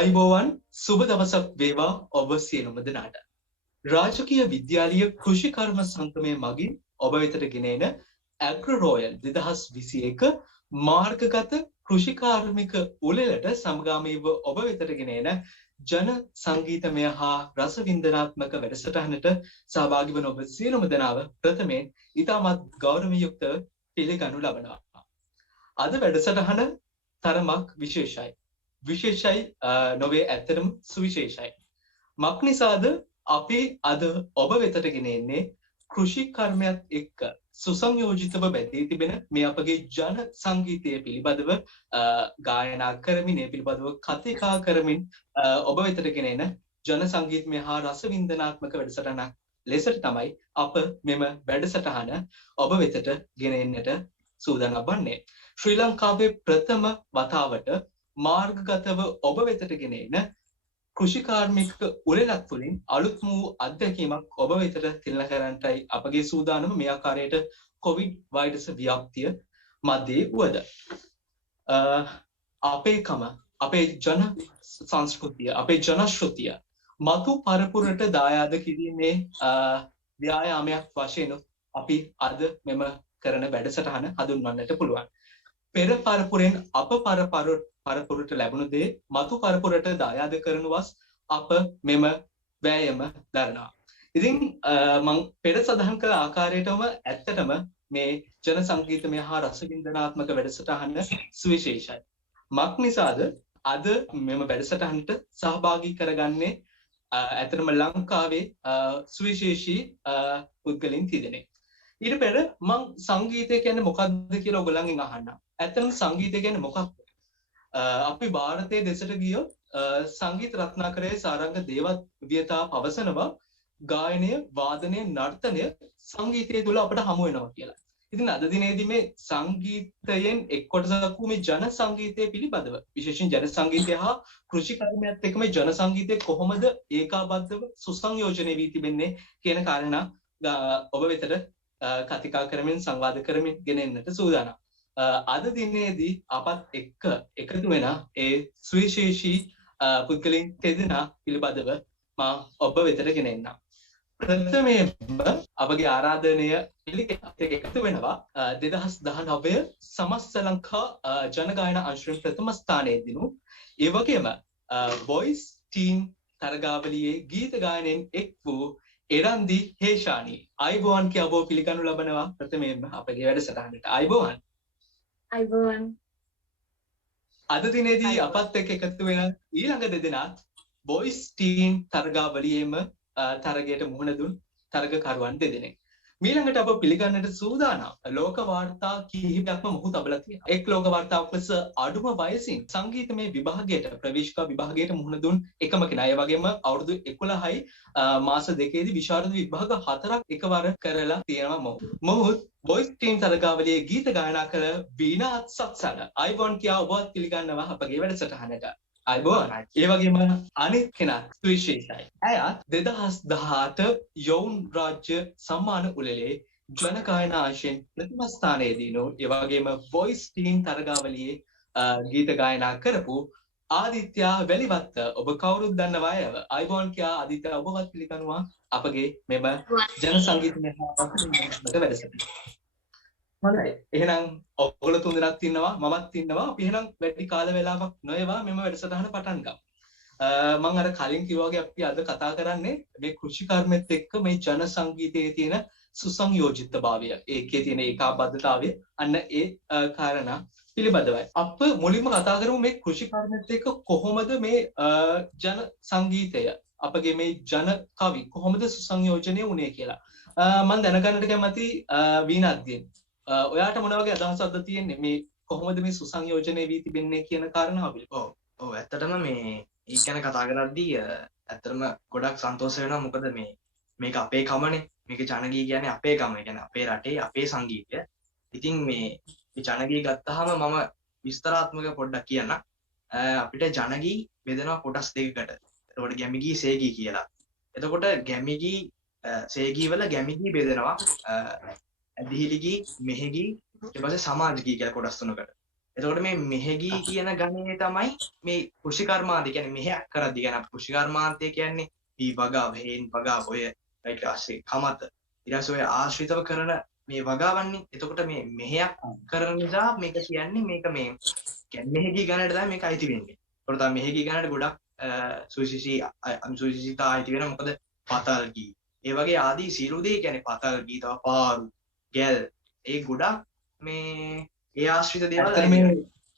ආයුබෝවන් සුබ දවසක් වේවා ඔබ සියලුම දෙනාට. රාජකීය විද්‍යාලීය කෘෂි කර්ම සංගමය මගින් ඔබ වෙතට ගෙන එන ඇග්‍රෝ රොයල් 2021 මාර්ගගත කෘෂි කාර්මික උළෙලට සමගාමීව ඔබ වෙතට ගෙන එන ජන සංගීතමය හා රස වින්දනාත්මක වැඩසටහනට සහභාගී වන ඔබ සියලුම දෙනාව ප්‍රථමයෙන් ඉතාමත් ගෞරවයුක්තව පිළිගනු ලබනවා. අද වැඩසටහන තරමක් විශේෂයි. විශේෂයි නොවේ ඇත්තටම සුවිශේෂයි. මක් නිසාද අපි අද ඔබ වෙතට ගෙන එන්නේ කෘෂි කර්මයත් එක්ක සුසංයෝජිතව බැඳී තිබෙන මේ අපගේ ජන සංගීතය පිළිබඳව ගායනා කරමින් ඒ පිළිබඳව කතිකා කරමින් ඔබ වෙතට ගෙන එන ජන සංගීතමය හා රස වින්දනාත්මක වැඩසටහනක් ලෙසට තමයි අප මෙම වැඩසටහන ඔබ වෙතට ගෙන එන්නට සූදානම් වන්නේ. ශ්‍රී ලංකාවේ ප්‍රථම වතාවට මාර්ගගතව ඔබ වෙතට ගෙන එන කෘෂිකාර්මික උළෙලක් තුළින් අලුත් වූ අත්දැකීමක් ඔබ වෙතට තිලන කරන්නටයි අපගේ සූදානම මේ ආකාරයට කොවිඩ් වෛරස ව්‍යාප්තිය මැදේ වුවද. අපේකම අපේ ජන සංස්කෘතිය අපේ ජනශ්‍රුතිය මතු පරපුරට දායාද කිරීමේ ව්‍යායාමයක් වශයෙන් අපි අද මෙම කරන වැඩසටහන හඳුන්වන්නට පුළුවන්. පෙර පරපුරෙන් අප පරපුරට ලැබුණු දේ මතු පරපුරට දායාද කරනුවස් අප මෙම වෑයම දරනවා. ඉතින් මම පෙර සඳහන් කළ ආකාරයටම ඇත්තටම මේ ජන සංගීතමය හා රස වින්දනාත්මක වැඩසටහන සුවිශේෂයි. මක් නිසාද අද මෙම වැඩසටහනට සහභාගී කරගන්නේ ඇත්තටම ලංකාවේ සුවිශේෂී පුද්ගලයන් තිදෙනෙක්. ඊට පෙර මම සංගීතය කියන්නේ මොකක්ද කියලා ඔයගොල්ලන්ගෙන් අහන්නම්. ඇත්තටම සංගීතය කියන්නේ මොකක්ද? අපි ಭಾರತයේ දෙසට ගියොත් සංගීත රත්නාකරයේ සාරංග දේවවියතා පවසනවා ගායනය, වාදනය, නර්තනය සංගීතය තුළ අපට හමු වෙනවා කියලා. ඉතින් අද දිනේදී මේ සංගීතයෙන් එක් කොටසක් වූ මේ ජන සංගීතය පිළිබඳව විශේෂයෙන් ජන සංගීතය හා කෘෂි කර්මයත් එක්ක මේ ජන සංගීතය කොහොමද ඒකාබද්ධව සුසංයෝජනය වී තිබෙන්නේ කියන කාරණා ඔබ වෙතට කතිකා කරමින් සංවාද කරමින් ගෙනෙන්නට සූදානම්. අද දිනේදී අපත් එක්ක එකතු වෙන ඒ සුවිශේෂී පුද්ගලයන් දෙදෙනා පිළිබඳව මා ඔබ වෙතට ගෙන එන්නම්. ප්‍රථමයෙන්ම අපගේ ආරාධනය පිළිගෙන එකතු වෙනවා 2019 සමස්ත ලංකා ජන ගායනා අංශයෙන් ප්‍රථම ස්ථානයේ දිනු ඒ වගේම වොයිස් ටීම් තරගාවලියේ ගීත ගායනයෙන් එක් වූ එරන්දි හේෂානි අයිබෝවන් කියවෝ පිළිගනු ලබනවා. ප්‍රථමයෙන්ම අපගේ වැඩසටහනට අයිබෝවන්. අයිබෝවන්. අද දිනේදී අපත් එක්ක එකතු වෙන ඊළඟ දෙදෙනාත් වොයිස් ටීම් තරගාවලියේම තරගයට මුහුණ දුන් තරගකරුවන් දෙදෙනෙක්. ඊළඟට අප පිළිගන්නට සූදානම් ලෝක වාර්තා කිහිපයක්ම මොහු තබලා තියෙනවා. එක් ලෝක වාර්තාවක් ලෙස අඩුම වයසින් සංගීතමය විභාගයට ප්‍රවේශිකා විභාගයට මුහුණ දුන් එකම කෙනා. ඒ වගේම අවුරුදු 11යි මාස දෙකේදී විශාරද විභාග 4ක් එකවර කරලා තියෙනවා මොහු. මොහුත් වොයිස් ටීම් තරගාවලියේ ගීත ගායනා කළ වීණා සත්සන අයිබෝන් කියා ඔබවත් පිළිගන්නවා අපගේ වැඩසටහනට. අයිබෝන්. ඒ වගේම අනිත් කෙනා සුවිශේෂයි. ඇයත් 2018 යොවුන් රාජ්‍ය සම්මාන උළෙලේ ජන ගායනා අංශයෙන් ප්‍රථම ස්ථානයේ දිනු. ඒ වගේම වොයිස් ටීම් තරගාවලියේ ගීත ගායනා කරපු ආදිත්‍යා වැලිවත්ත ඔබ කවුරුත් දන්නවා අයව. අයිබෝන් කියා ආදිත්‍යා ඔබවත් පිළිගන්නවා අපගේ මෙම ජන සංගීතමය වැඩසටහන. හොඳයි. එහෙනම් ඔයගොල්ලෝ තුන්දෙනාත් ඉන්නවා මමත් ඉන්නවා. අපි එහෙනම් වැඩි කාල වේලාවක් නොයවා මෙම වැඩසටහන පටන් ගමු. මම අර කලින් කිව්වා වගේ අපි අද කතා කරන්නේ මේ කෘෂි කර්මෙත් එක්ක මේ ජන සංගීතයේ තියෙන සුසංයෝජිතභාවය, ඒකේ තියෙන ඒකාබද්ධතාවය, අන්න ඒ කාරණා පිළිබඳවයි. අප මුලින්ම කතා කරමු මේ කෘෂි කර්මෙත් එක්ක කොහොමද මේ ජන සංගීතය අපගේ මේ ජන කවි කොහොමද සුසංයෝජනය වුණේ කියලා. මම දැනගන්නට කැමති වීණාද්දීන්. ඔයාට මොන වගේ අදහසක්ද තියෙන්නේ මේ කොහොමද මේ සුසංයෝජනය වී තිබෙන්නේ කියන කාරණාව පිළිබඳව? ඔව් ඇත්තටම මේ ඊ ගැන කතා කරද්දී ඇත්තටම ගොඩක් සන්තෝෂ වෙනවා. මොකද මේක අපේ කමනේ. මේක ජනගී කියන්නේ අපේ කම. ඒ කියන්නේ අපේ රටේ අපේ සංගීතය. ඉතින් මේ ජනගී ගත්තාම මම විස්තරාත්මක පොඩ්ඩක් කියන්න. අපිට ජනගී බෙදෙනවා කොටස් දෙකකට. එතකොට ගැමිගී සේගී කියලා. එතකොට ගැමිගී සේගී වල ගැමිගී බෙදෙනවා ඇදිහිලිගී මෙහෙගී ඊට පස්සේ සමාජගී කියලා කොටස් තුනකට. එතකොට මේ මෙහෙගී කියන ගණයේ තමයි මේ කෘෂිකර්මාන්තය කියන්නේ මෙහෙයක් කරද්දී කියන කෘෂිකර්මාන්තය කියන්නේ ඊ වගාව හේන් වගාව ඔය ඊට පස්සේ කමත ඊට පස්සේ ඔය ආශ්‍රිතව කරන මේ වගාවන්නේ. එතකොට මේ මෙහෙයක් කරන නිසා මේක කියන්නේ මේක මේ කියන්නේ මෙහෙගී ගණයට තමයි මේක අයිති වෙන්නේ. ඒකට තමයි මෙහෙගී ගණයට ගොඩක් සුවිශේෂීතා අයිති වෙනවා. මොකද පතල් ගී ඒ වගේ ආදී සියලු දේ කියන්නේ පතල් ගී තව පාරු ගැල් ඒ ගොඩක් මේ ඒ ආශ්‍රිත දේවල් ඇත්තට මේ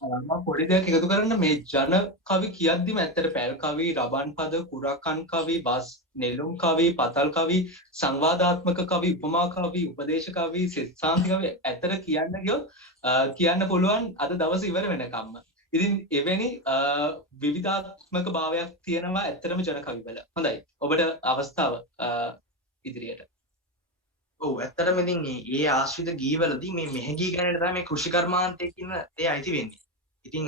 මම පොඩි දෙයක් එකතු කරන්න මේ ජන කවි කියද්දිම ඇත්තට පැල් කවි, රබන් පද, කුරකන් කවි, බස් නෙළුම් කවි, පතල් කවි, සංවාදාත්මක කවි, උපමා කවි, උපදේශ කවි, සිතාන්ත කවි ඇත්තට කියන්න ගියොත් කියන්න පුළුවන් අද දවස් ඉවර වෙනකම්ම. ඉතින් එවැනි විවිධාත්මක භාවයක් තියෙනවා ඇත්තටම ජන කවිවල. හොඳයි. ඔබට අවස්ථාව ඉදිරියට. ඔව් ඇත්තටම ඉතින් ඒ ආශ්‍රිත ගීවලදී මේ මෙහෙගී ගණයට තමයි මේ කෘෂිකර්මාන්තය කියන දේ අයිති වෙන්නේ. ඉතින්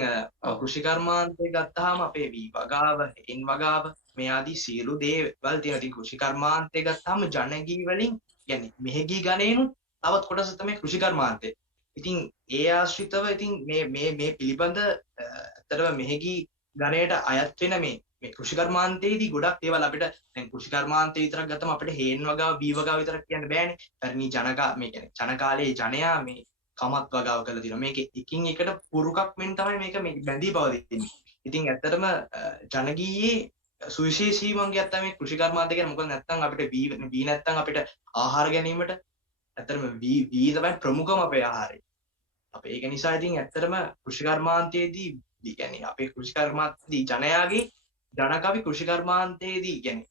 කෘෂිකර්මාන්තය ගත්තාම අපේ වී වගාව, එන් වගාව මේ ආදී සියලු දේවල් තියෙනවා. ඉතින් කෘෂිකර්මාන්තය ගත්තාම ජනගී වලින් يعني මෙහෙගී ගණේනුත් තවත් කොටස තමයි කෘෂිකර්මාන්තය. ඉතින් ඒ ආශ්‍රිතව ඉතින් මේ පිළිබඳ ඇත්තටම මෙහෙගී ගණයට අයත් වෙන මේ කෘෂිකර්මාන්තයේදී ගොඩක් දේවල් අපිට දැන් කෘෂිකර්මාන්තය විතරක් ගත්තම අපිට හේන් වගාව බී වගාව විතරක් කියන්න බෑනේ. පරිණි ජනකා මේ කියන්නේ ජනකාලයේ ජනයා මේ කමත් වගාව කරලා තියෙනවා. මේක එකින් එකට පුරුකක් මෙන් තමයි මේක බැඳී පවතින්නේ. ඉතින් ඇත්තටම ජනගීයේ සුවිශේෂී මංගියක් තමයි කෘෂිකර්මාන්තය කියන්නේ. මොකද නැත්තම් අපිට බී නැත්තම් අපිට ආහාර ගැනීමට ඇත්තටම බී තමයි ප්‍රමුඛම අපේ ආහාරය. අපේ ඒක නිසා ඉතින් ඇත්තටම කෘෂිකර්මාන්තයේදී කියන්නේ අපේ කෘෂිකර්මාන්තයේදී ජනයාගේ ජනකවි කෘෂිකර්මාන්තයේදී කියන්නේ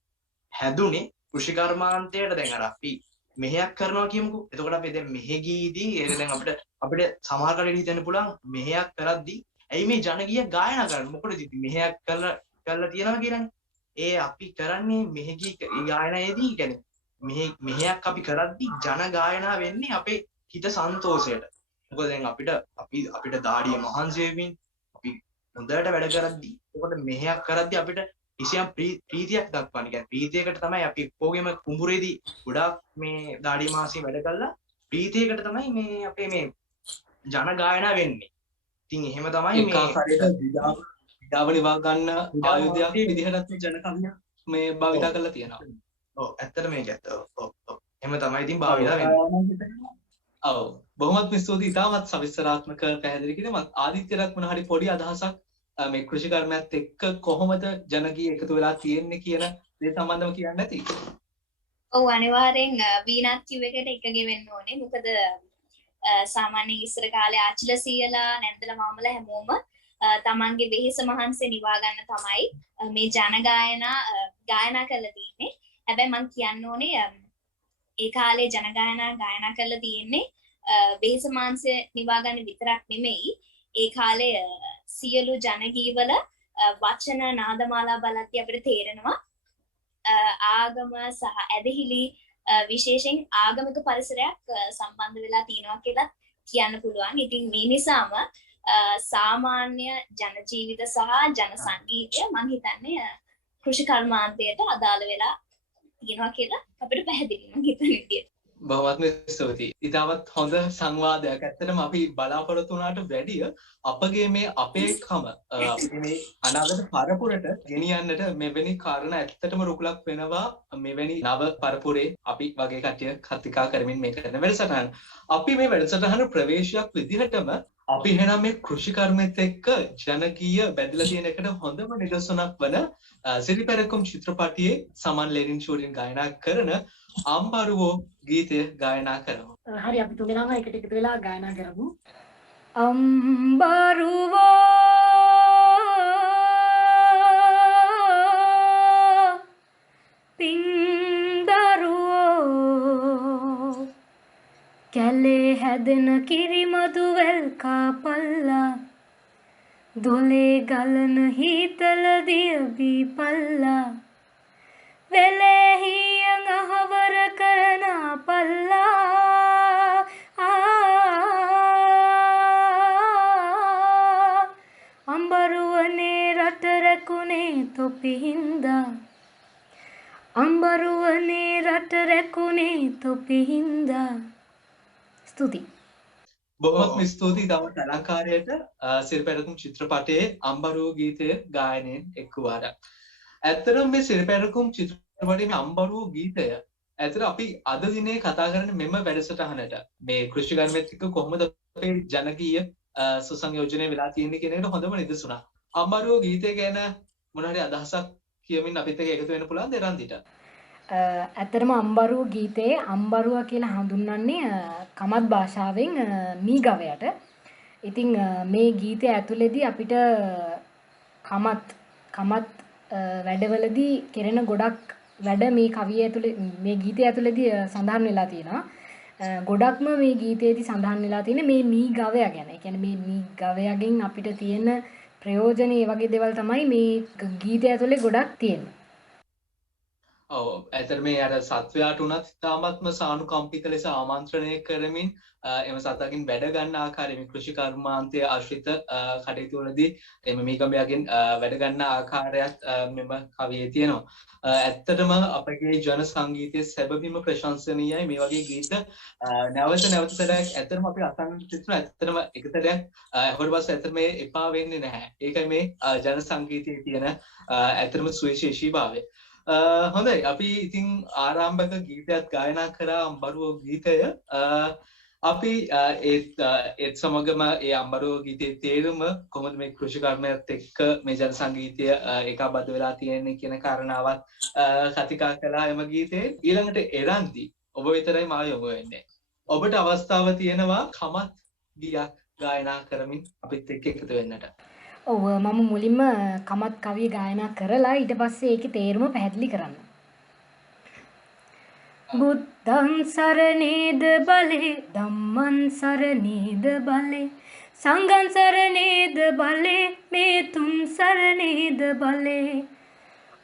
හැදුනේ කෘෂිකර්මාන්තයට දැන් අර අපි මෙහෙයක් කරනවා කියමුකෝ. එතකොට අපි දැන් මෙහෙගීදී ඒක දැන් අපිට සමහර කඩේට හිතෙන්න පුළුවන් මෙහෙයක් කරද්දී ඇයි මේ ජනගීය ගායනා කරන්නේ? මොකටද ඉතින් මෙහෙයක් කරලා තියනවා කියලානේ. ඒ අපි කරන්නේ මෙහෙගී ගායනාවේදී කියන්නේ මෙහෙයක් අපි කරද්දී ජන ගායනා වෙන්නේ අපේ හිත සන්තෝෂයට. මොකද දැන් අපිට දාඩිය මහන්සි වෙමින් අපි හොඳට වැඩ කරද්දී එතකොට මෙහෙයක් කරද්දී අපිට කිසියම් ප්‍රීතියක් දක්වන්නේ. කියන්නේ ප්‍රීතියකට තමයි අපි කොහොගෙම කුඹුරේදී ගොඩාක් මේ දාඩිය මාසෙ වැඩ කළා ප්‍රීතියකට තමයි මේ අපේ මේ ජන ගායනා වෙන්නේ. ඉතින් එහෙම තමයි මේ කාසාරයට විඩාව නිවා ගන්න ආයුධයක් විදිහට ජන කවිය මේ භාවිත කරලා තියෙනවා. ඔව් ඇත්තට මේක ඇත්ත. ඔව් එහෙම තමයි ඉතින් භාවිත වෙන්නේ. ඔව් බොහොමත් ස්තුතියි. ඉතාමත් සවිස්තරාත්මක පැහැදිලි කිරීමක්. ආදිත්‍යරත් මොන හරි පොඩි අදහසක් මේ කෘෂිකර්මයත් එක්ක කොහොමද ජනගී එකතු වෙලා තියෙන්නේ කියන දේ සම්බන්ධව කියන්න නැති. ඔව් අනිවාර්යෙන් වීණාත් කිව් එකට එකගෙන වෙන්න ඕනේ. මොකද සාමාන්‍ය ඉස්සර කාලේ ආච්චිලා සීයලා නැන්දලා මාමලා හැමෝම තමන්ගේ වෙහෙස මහන්සිය නිවා ගන්න තමයි මේ ජන ගායනා කරලා තියෙන්නේ. හැබැයි මම කියන්න ඕනේ ඒ කාලේ ජන ගායනා කරලා තියෙන්නේ වෙහෙස මහන්සිය නිවා ගන්න විතරක් නෙමෙයි. ඒ කාලේ සියලු ජනගීවල වචන නාදමාලා බලද්දී අපිට තේරෙනවා ආගම සහ ඇදහිලි විශේෂයෙන් ආගමික පරිසරයක් සම්බන්ධ වෙලා තියෙනවා කියලා කියන්න පුළුවන්. ඉතින් මේ නිසාම සාමාන්‍ය ජන ජීවිත සහ ජන සංගීතය මම හිතන්නේ කෘෂිකර්මාන්තයට අදාළ වෙලා තියෙනවා කියලා අපිට පැහැදිලි මම හිතන විදියට. බොහොමත්ම ස්තුතියි. ඉතාමත් හොඳ සංවාදයක්. ඇත්තටම අපි බලාපොරොත්තු වුණාට වැඩිය අපගේ මේ අපේකම අපේ මේ අනාගත පරපුරට ගෙනියන්නට මෙවැනි කාරණා ඇත්තටම රුකුලක් වෙනවා. මෙවැනි නව පරපුරේ අපි වගේ කට්ටිය කතිකා කරමින් මේ කරන වැඩසටහන. අපි මේ වැඩසටහන ප්‍රවේශයක් විදිහටම අපි එහෙනම් මේ කෘෂිකර්මෙත් එක්ක ජනකීය බැඳලා තියෙන එකට හොඳම නිදර්ශනක් වන සිරිපැරකුම් චිත්‍රපටයේ සමන් ලෙනින් ෂූරින් ගායනා කරන අම්බරුවෝ ගීතය ගායනා කරමු. හරි අපි තුන්දෙනාම එකට එකතු වෙලා ගායනා කරමු. අම්බරුවෝ පින්දරුවෝ කැලේ හැදෙන කිරිමදු වැල් කාපල්ලා දොලේ ගලන හීතල දිය බීපල්ලා වෙලෙහියන් අහවර කරන පල්ලා අම්බරුවනේ රට රැකුනේ තොපි හින්දා අම්බරුවනේ රට රැකුනේ තොපි හින්දා. ස්තුතියි. බොහොමත්ම ස්තුතියි තවත් අලංකාරයට සිරිපැරකුම් චිත්‍රපටයේ අම්බරුව ගීතය ගායනයෙන් එක්වුවාට. ඇත්තටම මේ සිරිපැරකුම් චිත්‍රපටයේ මේ අම්බරුව ගීතය ඇත්තට අපි අද දිනේ කතා කරන්නේ මෙම වැඩසටහනට මේ කෘෂිකර්මෙත් එක්ක කොහොමද අපේ ජනකීය සුසංයෝජනය වෙලා තියෙන්නේ කියන එකට හොඳම නිදසුණක්. අම්බරුව ගීතය ගැන මොන හරි අදහසක් කියමින් අපිත් එක්ක එකතු වෙන්න පුළුවන් දෙරන්දිට. ඇත්තටම අම්බරුව ගීතයේ අම්බරුව කියලා හඳුන්වන්නේ කමත් භාෂාවෙන් මී ගවයට. ඉතින් මේ ගීතය ඇතුළේදී අපිට කමත් වැඩවලදී කෙරෙන ගොඩක් වැඩ මේ කවිය ඇතුළේ මේ ගීතය ඇතුළේදී සඳහන් වෙලා තියෙනවා. ගොඩක්ම මේ ගීතයේදී සඳහන් වෙලා තියෙන මේ මී ගවයා ගැන. ඒ කියන්නේ මේ මී ගවයාගෙන් අපිට තියෙන ප්‍රයෝජන ඒ වගේ දේවල් තමයි මේ ගීතය ඇතුළේ ගොඩක් තියෙන්නේ. ඔව් ඇත්තට මේ අර සත්වයාට උනත් ඉතාමත්ම සානුකම්පිත ලෙස ආමන්ත්‍රණය කරමින් එම සතකින් වැඩ ගන්න ආකාරය මේ කෘෂි කර්මාන්තය ආශ්‍රිත කටයුතු වලදී එම මීගඹයාගෙන් වැඩ ගන්න ආකාරයක් මෙම කවියේ තියෙනවා. ඇත්තටම අපගේ ජන සංගීතයේ සැබවින්ම ප්‍රශංසනීයයි. මේ වගේ ගීත නැවත සැරයක් ඇත්තටම අපි අසන්නට තිබුණා. ඇත්තටම එකතරයක් හොර පස්සේ ඇත්තට මේ එපා වෙන්නේ නැහැ. ඒකයි මේ ජන සංගීතයේ තියෙන ඇත්තටම සුවිශේෂීභාවය. හොඳයි අපි ඉතින් ආරම්භක ගීතයක් ගායනා කරා අම්බරුව ගීතය. අපි ඒත් සමගම ඒ අම්බරුව ගීතයේ තේරුම කොහොමද මේ කෘෂිකර්මයත් එක්ක මේ ජන සංගීතය ඒකාබද්ධ වෙලා තියෙන්නේ කියන කාරණාවත් කතිකා කළා එම ගීතේ. ඊළඟට එරන්දි ඔබ විතරයි මා යොමු වෙන්නේ. ඔබට අවස්ථාව තියෙනවා කමත් ගීයක් ගායනා කරමින් අපිත් එක්ක එකතු වෙන්නට. ඔව් මම මුලින්ම කමත් කවිය ගායනා කරලා ඊට පස්සේ ඒකේ තේරුම පැහැදිලි කරන්න. බුද්ධං සරණේද බලේ ධම්මං සරණේද බලේ සංඝං සරණේද බලේ මේ තුන් සරණේද බලේ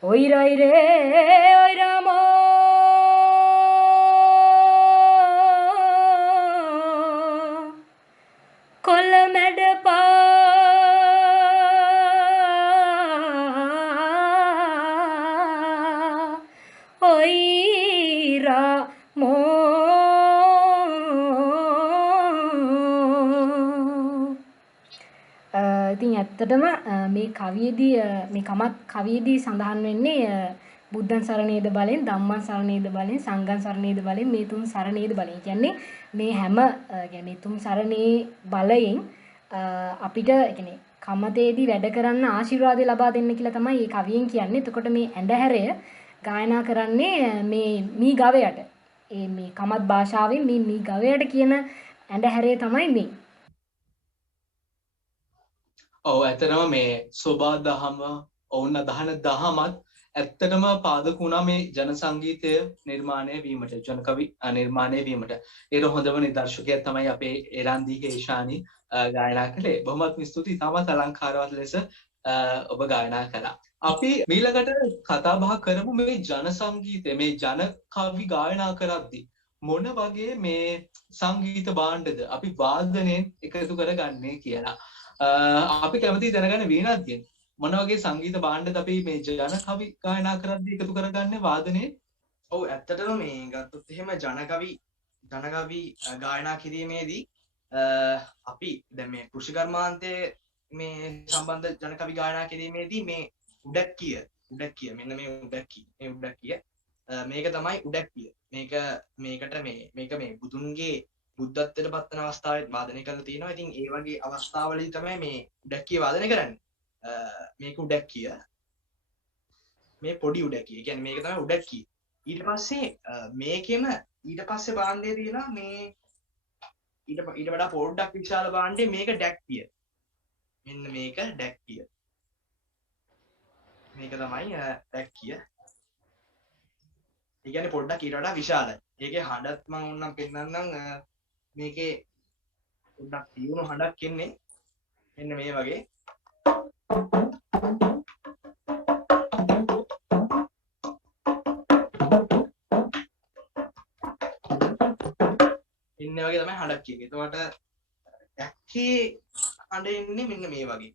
ඔයි රයි රේ ඔයි රාමෝ කොල්ල මැඩපා ඉතින් ඇත්තටම මේ කවියේදී මේ කමත් කවියේදී සඳහන් වෙන්නේ බුද්ධං සරණේද බලෙන් ධම්මං සරණේද බලෙන් සංඝං සරණේද බලෙන් මේ තුන් සරණේද බලෙන් කියන්නේ මේ හැම කියන්නේ තුන් සරණේ බලයෙන් අපිට කියන්නේ කමතේදී වැඩ කරන්න ආශිර්වාදය ලබා දෙන්න කියලා තමයි මේ කවියෙන් කියන්නේ. එතකොට මේ ඇඬහැරය ගායනා කරන්නේ මේ මී ගවයට. මේ කමත් භාෂාවෙන් මේ මී ගවයට කියන ඇඬහැරය තමයි මේ. ඔව් ඇත්තටම මේ සෝබා දහම ඔවුන් අදහන දහමත් ඇත්තටම පාදක වුණා මේ ජන සංගීතය නිර්මාණය වීමට ජන කවි නිර්මාණය වීමට. ඒක හොඳම නිදර්ශකයක් තමයි අපේ එරන්දි හේෂානි ගායනා කළේ. බොහොමත් ස්තුතියි. තාමත් අලංකාරවත් ලෙස ඔබ ගායනා කළා. අපි ඊළඟට කතා බහ කරමු මේ ජන සංගීතය මේ ජන කවි ගායනා කරද්දී මොන වගේ මේ සංගීත භාණ්ඩද අපි වාදනයෙන් එකතු කරගන්නේ කියලා. අපි කැමති දැනගන්න වීණාද්දියෙන් මොන වගේ සංගීත භාණ්ඩද අපි මේ ජන කවි ගායනා කරද්දී එකතු කරගන්නේ වාදනයේ? ඔව් ඇත්තටම මේ ගත්තොත් එහෙම ජන කවි ගායනා කිරීමේදී අපි දැන් මේ කෘෂි කර්මාන්තයේ මේ සම්බන්ධ ජන කවි ගායනා කිරීමේදී මේ උඩක්කිය මෙන්න මේ උඩක්කිය මේක තමයි උඩක්කිය. මේකට මේක මේ බුදුන්ගේ බුද්ධත්වයට පත්වන අවස්ථාවේ වාදනය කරලා තියෙනවා. ඉතින් ඒ වගේ අවස්ථාවලදී තමයි මේ උඩක්කිය වාදනය කරන්නේ. මේක උඩක්කිය. මේ පොඩි උඩක්කිය. කියන්නේ මේක තමයි උඩක්කිය. ඊට පස්සේ මේකෙම ඊට පස්සේ භාණ්ඩය තියෙනවා මේ ඊට වඩා පොඩ්ඩක් විශාල භාණ්ඩේ මේක ඩැක්කිය. මෙන්න මේක ඩැක්කිය. මේක තමයි ඩැක්කිය. ඒ කියන්නේ පොඩ්ඩක් ඊට වඩා විශාලයි. ඒකේ හඬත් මම ඕනනම් පෙන්නන්නම්. මේකේ පොඩ්ඩක් තියුණු හඬක් එන්නේ. මෙන්න මේ වගේ. ඉන්නේ වගේ තමයි හඬක් කියන්නේ. එතකොට ඩැක්කේ හඬ එන්නේ මෙන්න මේ වගේ.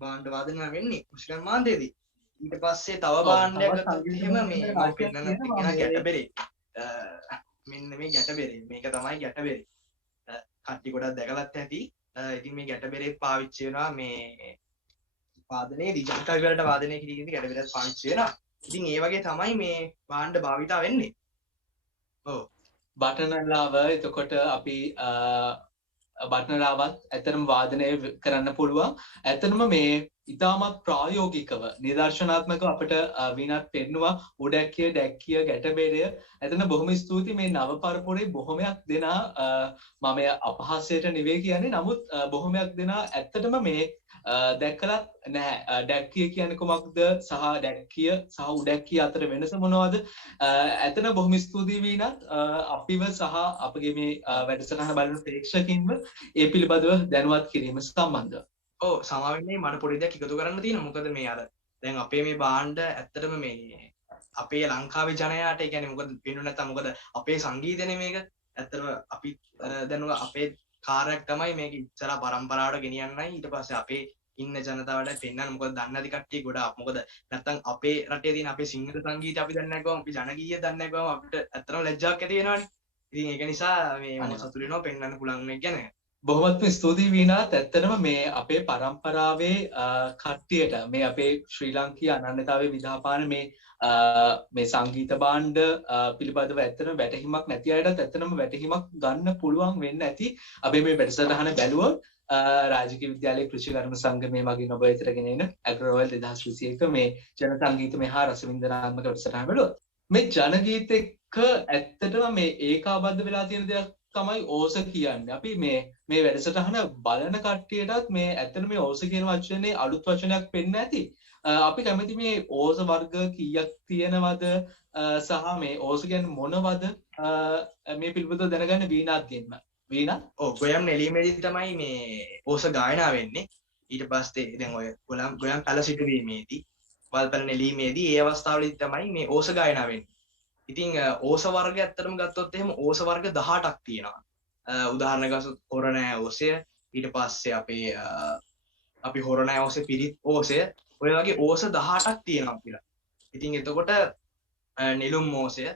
භාණ්ඩ වාදනය වෙන්නේ මුස්ලිම් මාන්දේදී. ඊට පස්සේ තව භාණ්ඩයක් ගත්තොත් එහෙම මේ මම පෙන්නන්න තියෙන ගැටබෙරේ. මෙන්න මේ ගැටබෙරේ. මේක තමයි ගැටබෙරේ. කට්ටි ගොඩක් දැකලත් ඇති. ඉතින් මේ ගැටබෙරේ පාවිච්චි වෙනවා මේ වාදනයේදී ජනකවි වලට වාදනය කිරීමේදී ගැටබෙරේ පාවිච්චි වෙනවා. ඉතින් ඒ වගේ තමයි මේ භාණ්ඩ භාවිතා වෙන්නේ. ඔව්. බටනලාව එතකොට අපි බටනලාවත් ඇතරම වාදනය කරන්න පුළුවන්. ඇතනම මේ ඉතාමත් ප්‍රායෝගිකව නිදර්ශනාත්මකව අපට වීණාත් පෙන්නවා උඩැක්කිය දැක්කිය ගැටබෙරය. එතන බොහොම ස්තුතියි මේ නව පරපුරේ බොහොමයක් දෙනා මම අපහාසයට නෙවෙයි කියන්නේ. නමුත් බොහොමයක් දෙනා ඇත්තටම මේ දැක්කලත් නැහැ. දැක්කිය කියන්නේ කොමක්ද සහ දැක්කිය සහ උඩැක්කිය අතර වෙනස මොනවද? එතන බොහොම ස්තුතියි වීණාත් අපිව සහ අපගේ මේ වැඩසටහන බලන ප්‍රේක්ෂකින්ව ඒ පිළිබඳව දැනුවත් කිරීම සම්බන්ධව. ඔව් සමාවෙන්නේ මට පොඩි දෙයක් එකතු කරන්න තියෙනවා. මොකද මේ අර දැන් අපේ මේ භාණ්ඩ ඇත්තටම මේ අපේ ලංකාවේ ජනයාට ඒ කියන්නේ මොකද වෙන්නේ නැත්නම් මොකද අපේ සංගීතනේ මේක ඇත්තටම අපි දැනුවා අපේ කාර්යයක් තමයි මේක ඉස්සරහ පරම්පරාවට ගෙනියන්නයි. ඊට පස්සේ අපේ ඉන්න ජනතාවට පෙන්වන්න. මොකද දන්නේ නැති කට්ටිය ගොඩාක්. මොකද නැත්නම් අපේ රටේ තියෙන අපේ සිංහල සංගීතය අපි දන්නේ නැගම අපි ජනගීය දන්නේ නැගම අපිට ඇත්තටම ලැජ්ජාවක් ඇති වෙනවනේ. ඉතින් ඒක නිසා මේ මම සතුටු වෙනවා පෙන්වන්න පුළුවන් එක ගැන. බොහොමත්ම ස්තුතියි වීණාත්. ඇත්තටම මේ අපේ පරම්පරාවේ කට්ටියට මේ අපේ ශ්‍රී ලාංකීය අනන්‍යතාවයේ විදාපාන මේ සංගීත භාණ්ඩ පිළිබඳව ඇත්තටම වැටහීමක් නැති අයටත් ඇත්තටම වැටහීමක් ගන්න පුළුවන් වෙන්න ඇති. අපි මේ වැඩසටහන බැලුවොත් රාජකීය විද්‍යාලයේ කෘෂි කර්ම සංගමයේ මගින් ඔබ වෙතට ගෙන එන ඇග්‍රෝවල් 2021 මේ ජන සංගීතමය හා රසවින්දනාත්මක වැඩසටහන බැලුවොත් මේ ජනගීත එක්ක ඇත්තටම මේ ඒකාබද්ධ වෙලා තියෙන දෙයක් තමයි ඕස කියන්නේ. අපි මේ වැඩසටහන බලන කට්ටියටත් මේ ඇත්තට මේ ඕස කියන වචනේ අලුත් වචනයක් වෙන්න ඇති. අපි කැමති මේ ඕස වර්ග කීයක් තියෙනවද සහ මේ ඕස කියන්නේ මොනවද මේ පිළිබඳව දැනගන්න වීණාත්ගෙන්ම. වීණා ඔව් ගොයම් නෙලීමේදී තමයි මේ ඕස ගායනා වෙන්නේ. ඊට පස්සේ දැන් ඔය ගොයම් පැල සිටුවීමේදී වල් පැල නෙලීමේදී ඒ අවස්ථාවලදී තමයි මේ ඕස ගායනා වෙන්නේ. ඉතින් ඕස වර්ග ඇත්තටම ගත්තොත් එහෙම ඕස වර්ග 18ක් තියෙනවා. උදාහරණ ගත්තොත් හොරණෑ ඕසය, ඊට පස්සේ අපි හොරණෑ ඕසය, පිරිත් ඕසය, ඔය වගේ ඕස 18ක් තියෙනවා කියලා. ඉතින් එතකොට නෙළුම් ඕසය,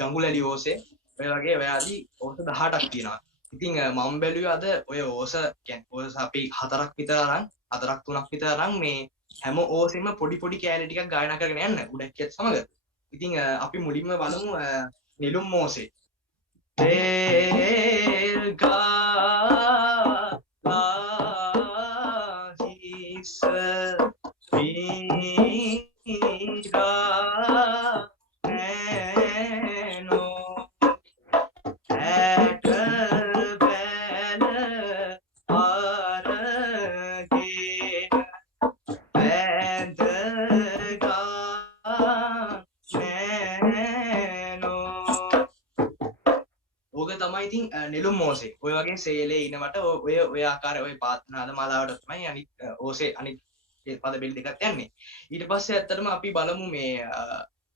ගඟුලැලි ඕසය, ඔය වගේ ඔයාදී ඕස 18ක් තියෙනවා. ඉතින් මම බැලුවේ අද ඔය ඕස කියන්නේ ඕස අපි 4ක් විතර අරන් 4ක් 3ක් විතර අරන් මේ හැම ඕසෙම පොඩි පොඩි කෑලි ටිකක් ගායනා කරගෙන යන්න උඩැක්කියත් සමග. ඉතින් අපි මුලින්ම බලමු නෙළුම් මෝසේ. නෙළුම් මෝසේ ඔය වගේ සේලේ ඉනවට ඔය ආකාරය ඔය පාත්නාද මාලාවට තමයි අනිත් ඕසේ අනිත් පද බෙල් දෙකක් යන්නේ. ඊට පස්සේ ඇත්තටම අපි බලමු මේ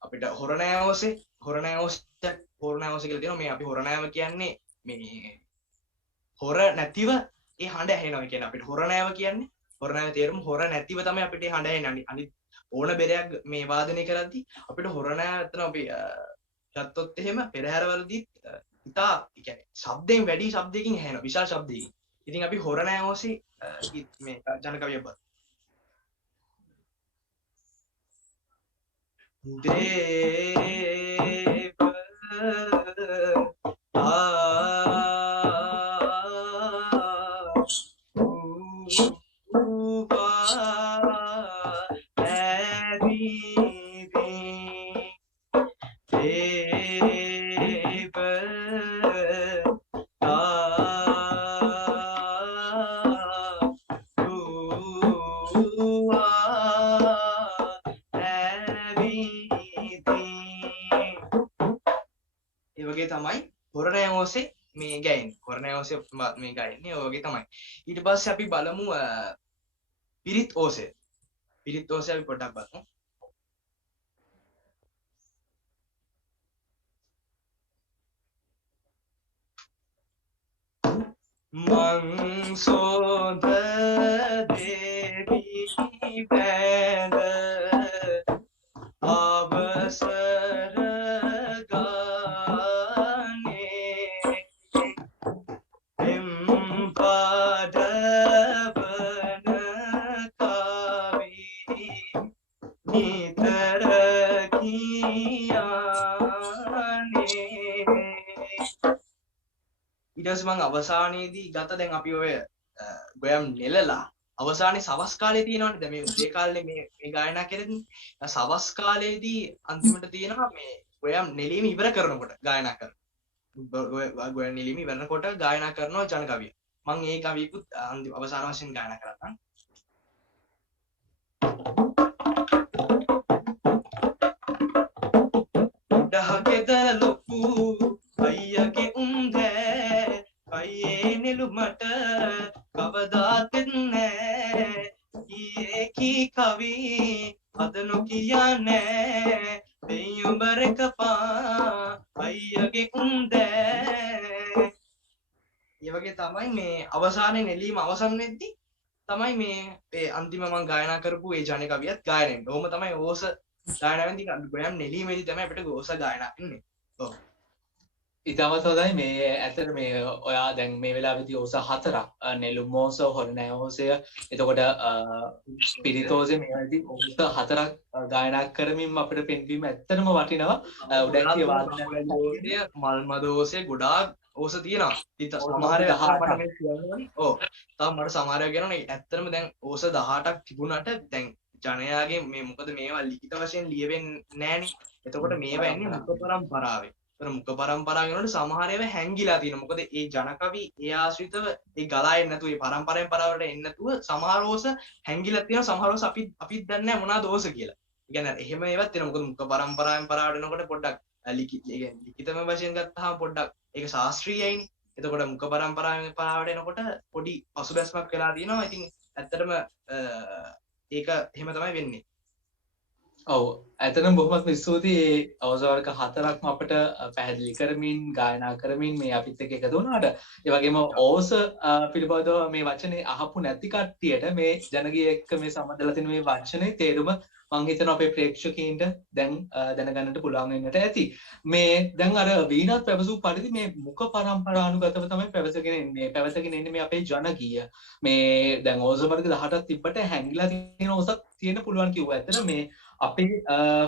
අපිට හොරණෑ ඕසේ කියලා තියෙනවා. මේ අපි හොරණෑම කියන්නේ මේ හොර නැතිව ඒ හඬ ඇහෙනවා කියන්නේ අපිට හොරණෑම කියන්නේ හොරණෑම තේරුම හොර නැතිව තමයි අපිට හඬ ඇහෙන්නේ. අනිත් ඕන බෙරයක් මේ වාදනය කරද්දී අපිට හොරණෑ ඇත්තටම අපි ගත්තොත් එහෙම පෙරහැරවලදීත් ඉතා කියන්නේ ශබ්දයෙන් වැඩි ශබ්දයකින් ඇහෙනවා විශාල ශබ්දයකින්. ඉතින් අපි හොරණෑ ඕසේ මේ ජනකවිය බලමු. දේව මේ ගෑන්නේ හොරණෑ ඕසේ මේ ගෑන්නේ ඔය වගේ තමයි. ඊට පස්සේ අපි බලමු පිරිත් ඕසේ. පිරිත් ඕසේ අපි පොඩ්ඩක් බලමු. මං සෝද දේවි වැඳ අවසර ගානේ එම් පාඩවන කවි නිතර කියානේ ඊට පස්සේ මම අවසානයේදී ගත දැන් අපි ඔය ගොයම් නෙලලා අවසානයේ සවස් කාලේ තියෙනවනේ දැන් මේ උදේ කාලේ මේ ගායනා කරද්දී සවස් කාලේදී අන්තිමට තියෙනවා මේ ගොයම් නෙලීම ඉවර කරනකොට ගායනා කරන ගොයම් නෙලීම ඉවරනකොට ගායනා කරනවා ජන කවිය මම ඒ කවියකුත් අවසාන වශයෙන් ගායනා කරනවා දහකෙතර ලොකු අයියගේ උන්දෑ කයේ නෙළුමට කවදාත් නැහැ ඊයේ කී කවි අද නොකියන්නේ දෙයඹර කපා අයියගේ උන්දෑ ඒ වගේ තමයි මේ අවසානයේ නෙලීම අවසන් වෙද්දී තමයි මේ අන්තිම මම ගායනා කරපු ඒ ජන කවියත් ගායනා වෙන්නේ. ඕම තමයි ඕස ගායනා වෙන්නේ ගොයම් නෙලීමේදී තමයි අපිට ඕස ගායනා වෙන්නේ. ඔව්. ඉතාමත් හොඳයි මේ ඇත්තට මේ ඔයා දැන් මේ වෙලාවේදී ඕස 4ක් නෙළුම් ඕස හොරණෑ ඕසය එතකොට ස්පිරිතෝසය මේ වගේ ඕස 4ක් ගායනා කරමින් අපිට පෙන්වීම ඇත්තටම වටිනවා උඩැක්කිය වාදනය මල්මද ඕසය ගොඩාක් ඕස තියෙනවා ඉතින් සමහර වෙලාවට මට මේ කියන්න ඔව් තාම මට සමහර වෙලාවට කියනවනේ ඇත්තටම දැන් ඕස 18ක් තිබුණාට දැන් ජනයාගේ මේ මොකද මේවා ලිඛිත වශයෙන් ලියවෙන්නේ නැහනේ එතකොට මේවා එන්නේ මුඛ පරම්පරාවේ මුඛ පරම්පරාව වෙනකොට සමහර ඒවා හැංගිලා තියෙනවා. මොකද ඒ ජනකවි ඒ ආශ්‍රිතව ඒ ගලා එන්නේ නැතුව ඒ පරම්පරාවෙන් පරාවට එන්නේ නැතුව සමහර ඕස හැංගිලා තියෙනවා. සමහර ඕස අපිත් දන්නේ නැහැ මොනවාද ඕස කියලා. ඒ කියන්නේ එහෙම ඒවත් තියෙනවා. මොකද මුඛ පරම්පරාවෙන් පරාවට එනකොට පොඩ්ඩක් ලිඛිතම වශයෙන් ගත්තාම පොඩ්ඩක් ඒක ශාස්ත්‍රීයයිනේ. එතකොට මුඛ පරම්පරාවෙන් පරාවට එනකොට පොඩි පසුබැස්මක් වෙලා තියෙනවා. ඉතින් ඇත්තටම ඒක එහෙම තමයි වෙන්නේ. ඔව් ඇත්තටම බොහොමත් ස්තුතියි අවුරුදු වර්ග 4ක්ම අපිට පැහැදිලි කරමින් ගායනා කරමින් මේ අපිත් එක්ක එකතු වුණාට ඒ වගේම ඕස පිළිබඳව මේ වචනේ අහපු නැති කට්ටියට මේ ජනගිය එක්ක මේ සම්බන්ධලා තියෙන මේ වචනේ තේරුම මම හිතනවා අපේ ප්‍රේක්ෂකයින්ට දැන් දැනගන්නට පුළුවන් වෙන්නට ඇති මේ දැන් අර වීණාත් පැවසූ පරිදි මේ මුඛ පරම්පරානුගතව තමයි පැවසගෙන ඉන්නේ මේ අපේ ජනගිය මේ දැන් ඕස වර්ග 18ක් තිබ්බට හැංගිලා තියෙන ඕසක් තියෙන පුළුවන් කිව්වා ඇත්තට මේ අපේ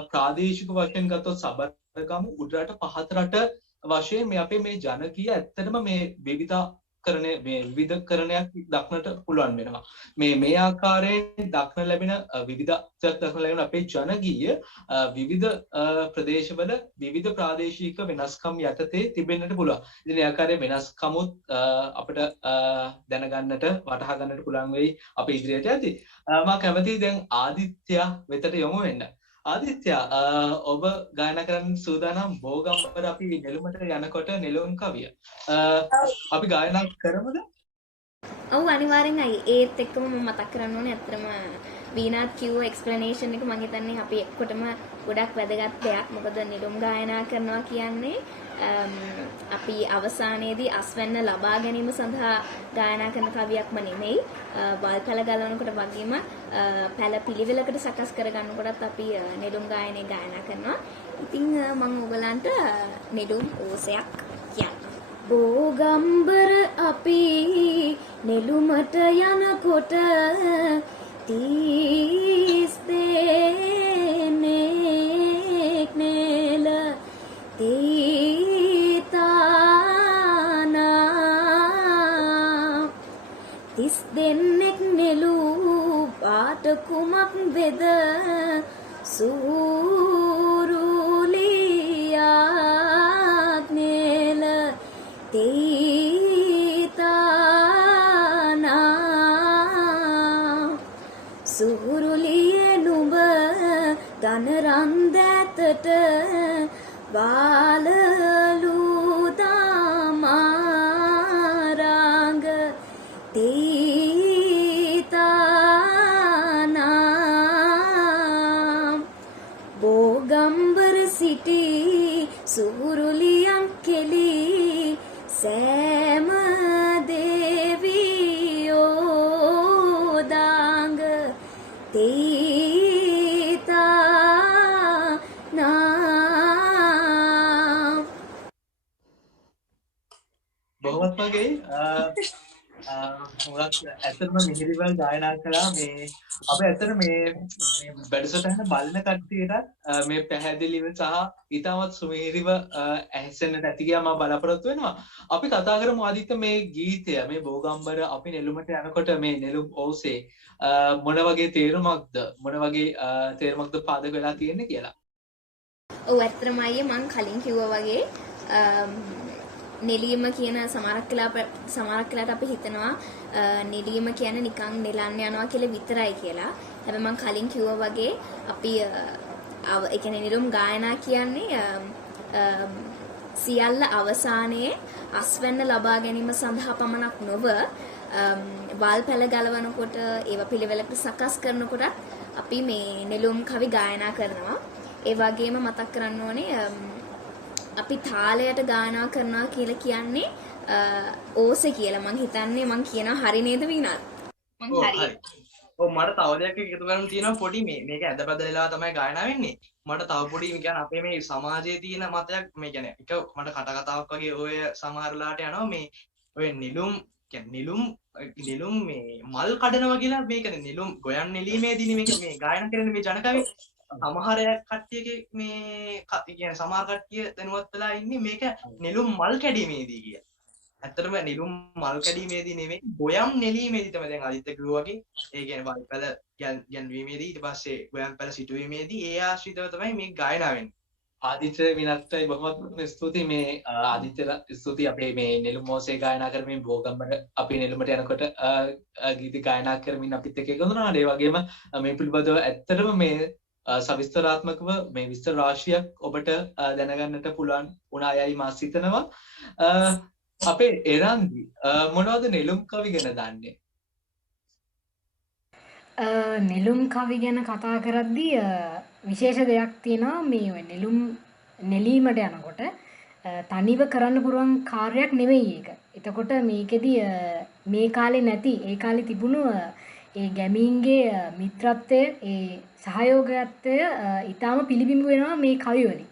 ප්‍රාදේශික වශයෙන් ගත්තොත් සබරගමු උඩරට පහතරට වශයෙන් මේ අපේ මේ ජනකීය ඇත්තටම මේ විවිධකරණයක් දක්නට පුළුවන් වෙනවා මේ ආකාරයෙන් දක්න ලැබෙන විවිධත්වයක් දක්න ලැබෙන අපේ ජනගීය විවිධ ප්‍රදේශවල විවිධ ප්‍රාදේශික වෙනස්කම් යටතේ තිබෙන්නට පුළුවන්. ඉතින් ඒ ආකාරයේ වෙනස්කමුත් අපිට දැනගන්නට වටහා ගන්නට පුළුවන් වෙයි අපේ ඉදිරියට යද්දී. මම කැමතියි දැන් ආදිත්‍ය වෙතට යොමු වෙන්න. ආදිත්‍ය ඔබ ගායනා කරන්න සූදානම් බෝගම්බර අපි නෙළුමට යනකොට නෙළුම් කවිය. අපි ගායනා කරමුද? ඔව් අනිවාර්යෙන් ඒත් එක්කම මම මතක් කරන්න ඕනේ අත්‍තරම වීණාත් කිව්ව එක්ස්ප්ලනේෂන් එක මම හිතන්නේ අපි එක්කොටම ගොඩක් වැදගත් දෙයක්. මොකද නෙළුම් ගායනා කරනවා කියන්නේ අපි අවසානයේදී අස්වැන්න ලබා ගැනීම සඳහා ගායනා කරන කවියක්ම නෙමෙයි. වල්පැල ගලවනකොට වගේම පැල පිළිවෙලකට සකස් කරගන්නකොටත් අපි නෙළුම් ගායනය ගායනා කරනවා. ඉතින් මම ඔයගලන්ට නෙළුම් ඕසයක් කියන්නම්. බෝගම්බර අපි නෙළුමට යනකොට තිස් දෙනෙක් නෙල තීතානා තිස් දෙනෙක් නෙළු පාට කුමක් වෙද සූරුලියක් නෙල තීතානා සූරුලියේ නුඹ ගනරන් දැතට වාලලු දාමාරංග තීතානා බෝගම්බර සිටි සූරුලියන් කෙලි සෑම දේවියෝ දාංග තී සීතා නා බොහොමත් වගේ මුලක් ඇත්තටම මිහිරිවල් ගායනා කළා මේ අපි ඇත්තට මේ වැඩසටහන බලන කට්ටියට මේ පැහැදිලිව සහ ඊටමත් සුමිහිරිව ඇහෙන්නට ඇති කියලා මම බලාපොරොත්තු වෙනවා. අපි කතා කරමු ආදිත්‍ය මේ ගීතය මේ බෝගම්බර අපි නෙළුමට යනකොට මේ නෙළුම් ඕසේ මොන වගේ තේරුමක්ද මොන වගේ තේරුමක්ද පාදක වෙලා තියෙන්නේ කියලා. ඔව් ඇත්තටම අයියේ මම කලින් කිව්වා වගේ නෙලියම කියන සමහරක් වෙලාවට අපි හිතනවා නෙලියම කියන්නේ නිකන් නෙලන්න යනවා කියලා විතරයි කියලා. හැබැයි මම කලින් කිව්වා වගේ අපි ඒ කියන්නේ නෙළුම් ගායනා කියන්නේ සියල්ල අවසානයේ අස්වැන්න ලබා ගැනීම සඳහා පමණක් නොව වල් පැල ගලවනකොට ඒවා පිළිවෙලකට සකස් කරනකොට අපි මේ නෙළුම් කවි ගායනා කරනවා. ඒ වගේම මතක් කරන්න ඕනේ අපි තාලයට ගායනා කරනවා කියලා කියන්නේ ඕසේ කියලා මං හිතන්නේ මං කියනවා හරි නේද විනාත් මං හරි ඔව් මට තව දෙයක් එකතු කරන්න තියෙනවා පොඩි මේක ඇදපදලලා තමයි ගායනා වෙන්නේ මට තව පොඩි කියන්නේ අපේ මේ සමාජයේ තියෙන මතයක් මේ කියන්නේ එක මට කටකතාවක් වගේ ඔය සමහරලාට යනවා මේ ඔය නිලුම් නිලුම් මේ මල් කඩනවා කියලා මේක නිලුම් ගොයන් නෙලීමේදී මේක මේ ගායනා කරන්නේ මේ ජනකවි සමහර කට්ටියගේ මේ කියන්නේ සමහර කට්ටිය දැනුවත් වෙලා ඉන්නේ මේක නෙළුම් මල් කැඩීමේදී කිය. ඇත්තටම නෙළුම් මල් කැඩීමේදී නෙමෙයි ගොයම් නෙලීමේදී තමයි දැන් ආදිත්‍ය කිව්වා වගේ ඒ කියන්නේ වල්පැල ගැන්වීමේදී ඊට පස්සේ ගොයම් පැල සිටුවීමේදී ඒ ආශ්‍රිතව තමයි මේ ගායනා වෙන්නේ. ආදිත්‍ය විනත්යි බොහොමත් ස්තුතියි මේ ආදිත්‍ය ස්තුතියි අපේ මේ නෙළුම් ඕසේ ගායනා කරමින් බෝගම්බර අපි නෙළුමට යනකොට ගීත ගායනා කරමින් අපිත් එක්ක එකතු වුණා. ඒ වගේම මේ පිළිබඳව ඇත්තටම මේ සවිස්තරාත්මකව මේ විස්තර රාශියක් ඔබට දැනගන්නට පුළුවන් වුණායයි මා සිතනවා. අපේ එරන්දි මොනවද නෙළුම් කවි ගැන දන්නේ? නෙළුම් කවි ගැන කතා කරද්දී විශේෂ දෙයක් තියෙනවා මේ නෙළුම් නෙලීමට යනකොට තනිව කරන්න පුළුවන් කාර්යයක් නෙවෙයි ඒක. එතකොට මේකෙදි මේ කාලේ නැති ඒ කාලේ තිබුණු ඒ ගැමීන්ගේ මිත්‍රත්වය ඒ සහයෝගයත්වය ඊටාම පිළිබිඹු වෙනවා මේ කවි වලින්.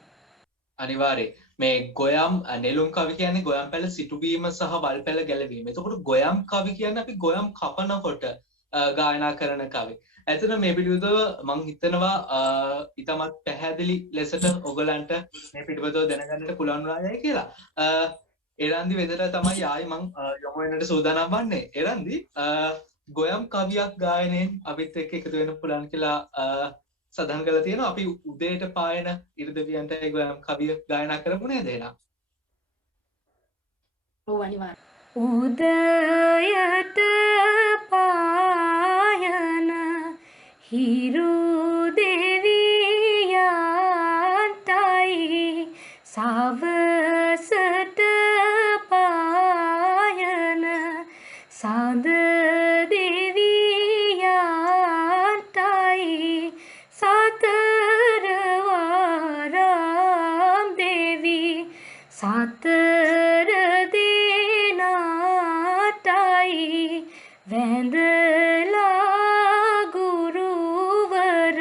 අනිවාර්යයෙන් මේ ගොයම් නෙළුම් කවි කියන්නේ ගොයම් පැල සිටුවීම සහ වල් පැල ගැලවීම. එතකොට ගොයම් කවි කියන්නේ අපි ගොයම් කපනකොට ගායනා කරන කවි. ඇත්තට මේ පිළිබඳව මම හිතනවා ඊටමත් පැහැදිලි ලෙසට ඔයගලන්ට මේ පිළිබඳව දැනගන්නට පුළුවන් වුණායයි කියලා. එරන්දි වෙදට තමයි ආයි මම යොමු වෙන්නට සූදානම් වන්නේ. එරන්දි ගොයම් කවියක් ගායනයෙන් අපිත් එක්ක එකතු වෙන්න පුළුවන් කියලා සඳහන් කරලා තියෙනවා. අපි උදේට පායන ඉරිදවියන්ට ඒ ගොයම් කවිය ගායනා කරමු නේද එහෙනම්? ඔව් අනිවාර්යයෙන්. උදයට පායන හිරු දෙවියන්ටයි සවසට පායන සඳ සතර දිනාටයි වැඳලා ගුරුවර